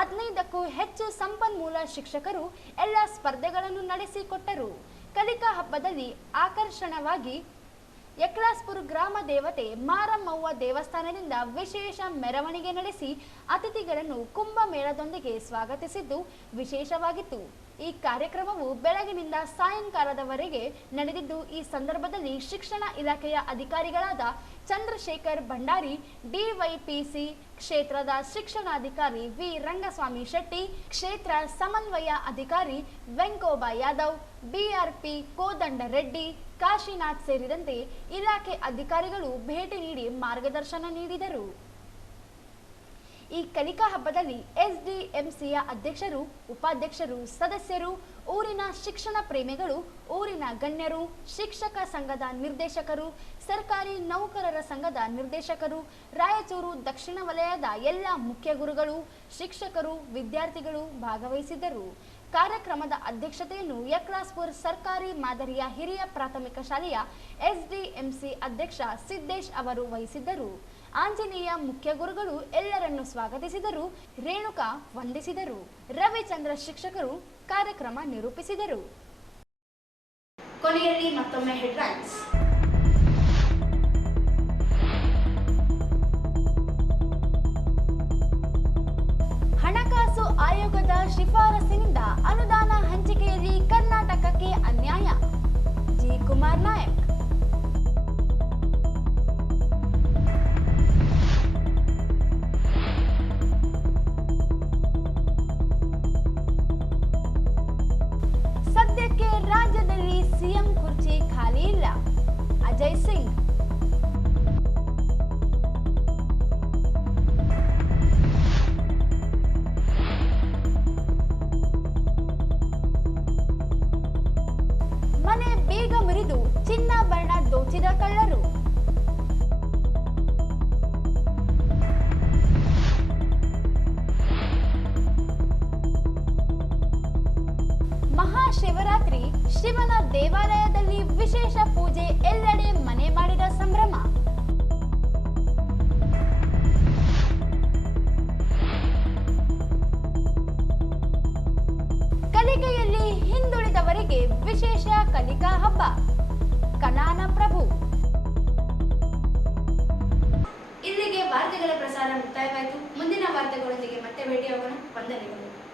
15ಕ್ಕೂ ಹೆಚ್ಚು ಸಂಪನ್ಮೂಲ ಶಿಕ್ಷಕರು ಎಲ್ಲ ಸ್ಪರ್ಧೆಗಳನ್ನು ನಡೆಸಿಕೊಟ್ಟರು. ಕಲಿಕಾ ಹಬ್ಬದಲ್ಲಿ ಆಕರ್ಷಣವಾಗಿ ಯಕ್ಲಾಸ್ಪುರ ಗ್ರಾಮ ದೇವತೆ ಮಾರಮ್ಮವ್ವ ದೇವಸ್ಥಾನದಿಂದ ವಿಶೇಷ ಮೆರವಣಿಗೆ ನಡೆಸಿ ಅತಿಥಿಗಳನ್ನು ಕುಂಭಮೇಳದೊಂದಿಗೆ ಸ್ವಾಗತಿಸಿದ್ದು ವಿಶೇಷವಾಗಿತ್ತು. ಈ ಕಾರ್ಯಕ್ರಮವು ಬೆಳಗಿನಿಂದ ಸಾಯಂಕಾಲದವರೆಗೆ ನಡೆದಿದ್ದು, ಈ ಸಂದರ್ಭದಲ್ಲಿ ಶಿಕ್ಷಣ ಇಲಾಖೆಯ ಅಧಿಕಾರಿಗಳಾದ ಚಂದ್ರಶೇಖರ್ ಭಂಡಾರಿ, ಡಿವೈಪಿಸಿ ಕ್ಷೇತ್ರದ ಶಿಕ್ಷಣಾಧಿಕಾರಿ ವಿ ರಂಗಸ್ವಾಮಿ ಶೆಟ್ಟಿ, ಕ್ಷೇತ್ರ ಸಮನ್ವಯ ಅಧಿಕಾರಿ ವೆಂಕೋಬಾ ಯಾದವ್, ಬಿಆರ್ಪಿ ಕೋದಂಡ ರೆಡ್ಡಿ, ಕಾಶಿನಾಥ್ ಸೇರಿದಂತೆ ಇಲಾಖೆ ಅಧಿಕಾರಿಗಳು ಭೇಟಿ ನೀಡಿ ಮಾರ್ಗದರ್ಶನ ನೀಡಿದರು. ಈ ಕಲಿಕಾ ಹಬ್ಬದಲ್ಲಿ ಎಸ್ಡಿಎಂಸಿಯ ಅಧ್ಯಕ್ಷರು, ಉಪಾಧ್ಯಕ್ಷರು, ಸದಸ್ಯರು, ಊರಿನ ಶಿಕ್ಷಣ ಪ್ರೇಮಿಗಳು, ಊರಿನ ಗಣ್ಯರು, ಶಿಕ್ಷಕ ಸಂಘದ ನಿರ್ದೇಶಕರು, ಸರ್ಕಾರಿ ನೌಕರರ ಸಂಘದ ನಿರ್ದೇಶಕರು, ರಾಯಚೂರು ದಕ್ಷಿಣ ವಲಯದ ಎಲ್ಲ ಮುಖ್ಯ ಗುರುಗಳು, ಶಿಕ್ಷಕರು, ವಿದ್ಯಾರ್ಥಿಗಳು ಭಾಗವಹಿಸಿದ್ದರು. ಕಾರ್ಯಕ್ರಮದ ಅಧ್ಯಕ್ಷತೆಯನ್ನು ಯಕ್ಲಾಸ್ಪುರ ಸರ್ಕಾರಿ ಮಾದರಿಯ ಹಿರಿಯ ಪ್ರಾಥಮಿಕ ಶಾಲೆಯ ಎಸ್ಡಿಎಂಸಿ ಅಧ್ಯಕ್ಷ ಸಿದ್ದೇಶ್ ಅವರು ವಹಿಸಿದ್ದರು. ಆಂಜನೇಯ ಮುಖ್ಯ ಗುರುಗಳು ಎಲ್ಲರನ್ನು ಸ್ವಾಗತಿಸಿದರು. ರೇಣುಕಾ ವಂದಿಸಿದರು. ರವಿಚಂದ್ರ ಶಿಕ್ಷಕರು ಕಾರ್ಯಕ್ರಮ ನಿರೂಪಿಸಿದರು. ಕೊನೆಯಲ್ಲಿ ಮತ್ತೊಮ್ಮೆ ಹೆಡ್ಲೈನ್ಸ್. ಹಣಕಾಸು ಆಯೋಗದ ಶಿಫಾರಸಿನಿಂದ ಅನುದಾನ ಹಂಚಿಕೆಯಲ್ಲಿ ಕರ್ನಾಟಕಕ್ಕೆ ಅನ್ಯಾಯ. ಜಿ ಕುಮಾರ್ ನಾಯಕ್. ಸದ್ಯಕ್ಕೆ ರಾಜ್ಯದಲ್ಲಿ ಸಿಎಂ ಕುರ್ಚಿ ಖಾಲಿ ಇಲ್ಲ. ಅಜಯ್ ಸಿಂಗ್. ಮನೆ ಬೇಗ ಮುರಿದು ಚಿನ್ನಾಭರಣ ದೋಚಿದ ಕಳ್ಳರು. ಮಹಾಶಿವರಾತ್ರಿ ಶಿವನ ದೇವಾಲಯದಲ್ಲಿ ವಿಶೇಷ ಪೂಜೆ, ಎಲ್ಲೆಡೆ ಮನೆ ಮಾಡಿದ ಸಂಭ್ರಮ. ಮಕ್ಕಳಿಗೆ ವಿಶೇಷ ಕಲಿಕಾ ಹಬ್ಬ ಕನಾನ ಪ್ರಭು. ಇಲ್ಲಿಗೆ ವಾರ್ತೆಗಳ ಪ್ರಸಾರ ಮುಕ್ತಾಯವಾಯಿತು. ಮುಂದಿನ ವಾರ್ತೆಗಳೊಂದಿಗೆ ಮತ್ತೆ ಭೇಟಿಯಾಗೋಣ. ವಂದನೆಗಳು.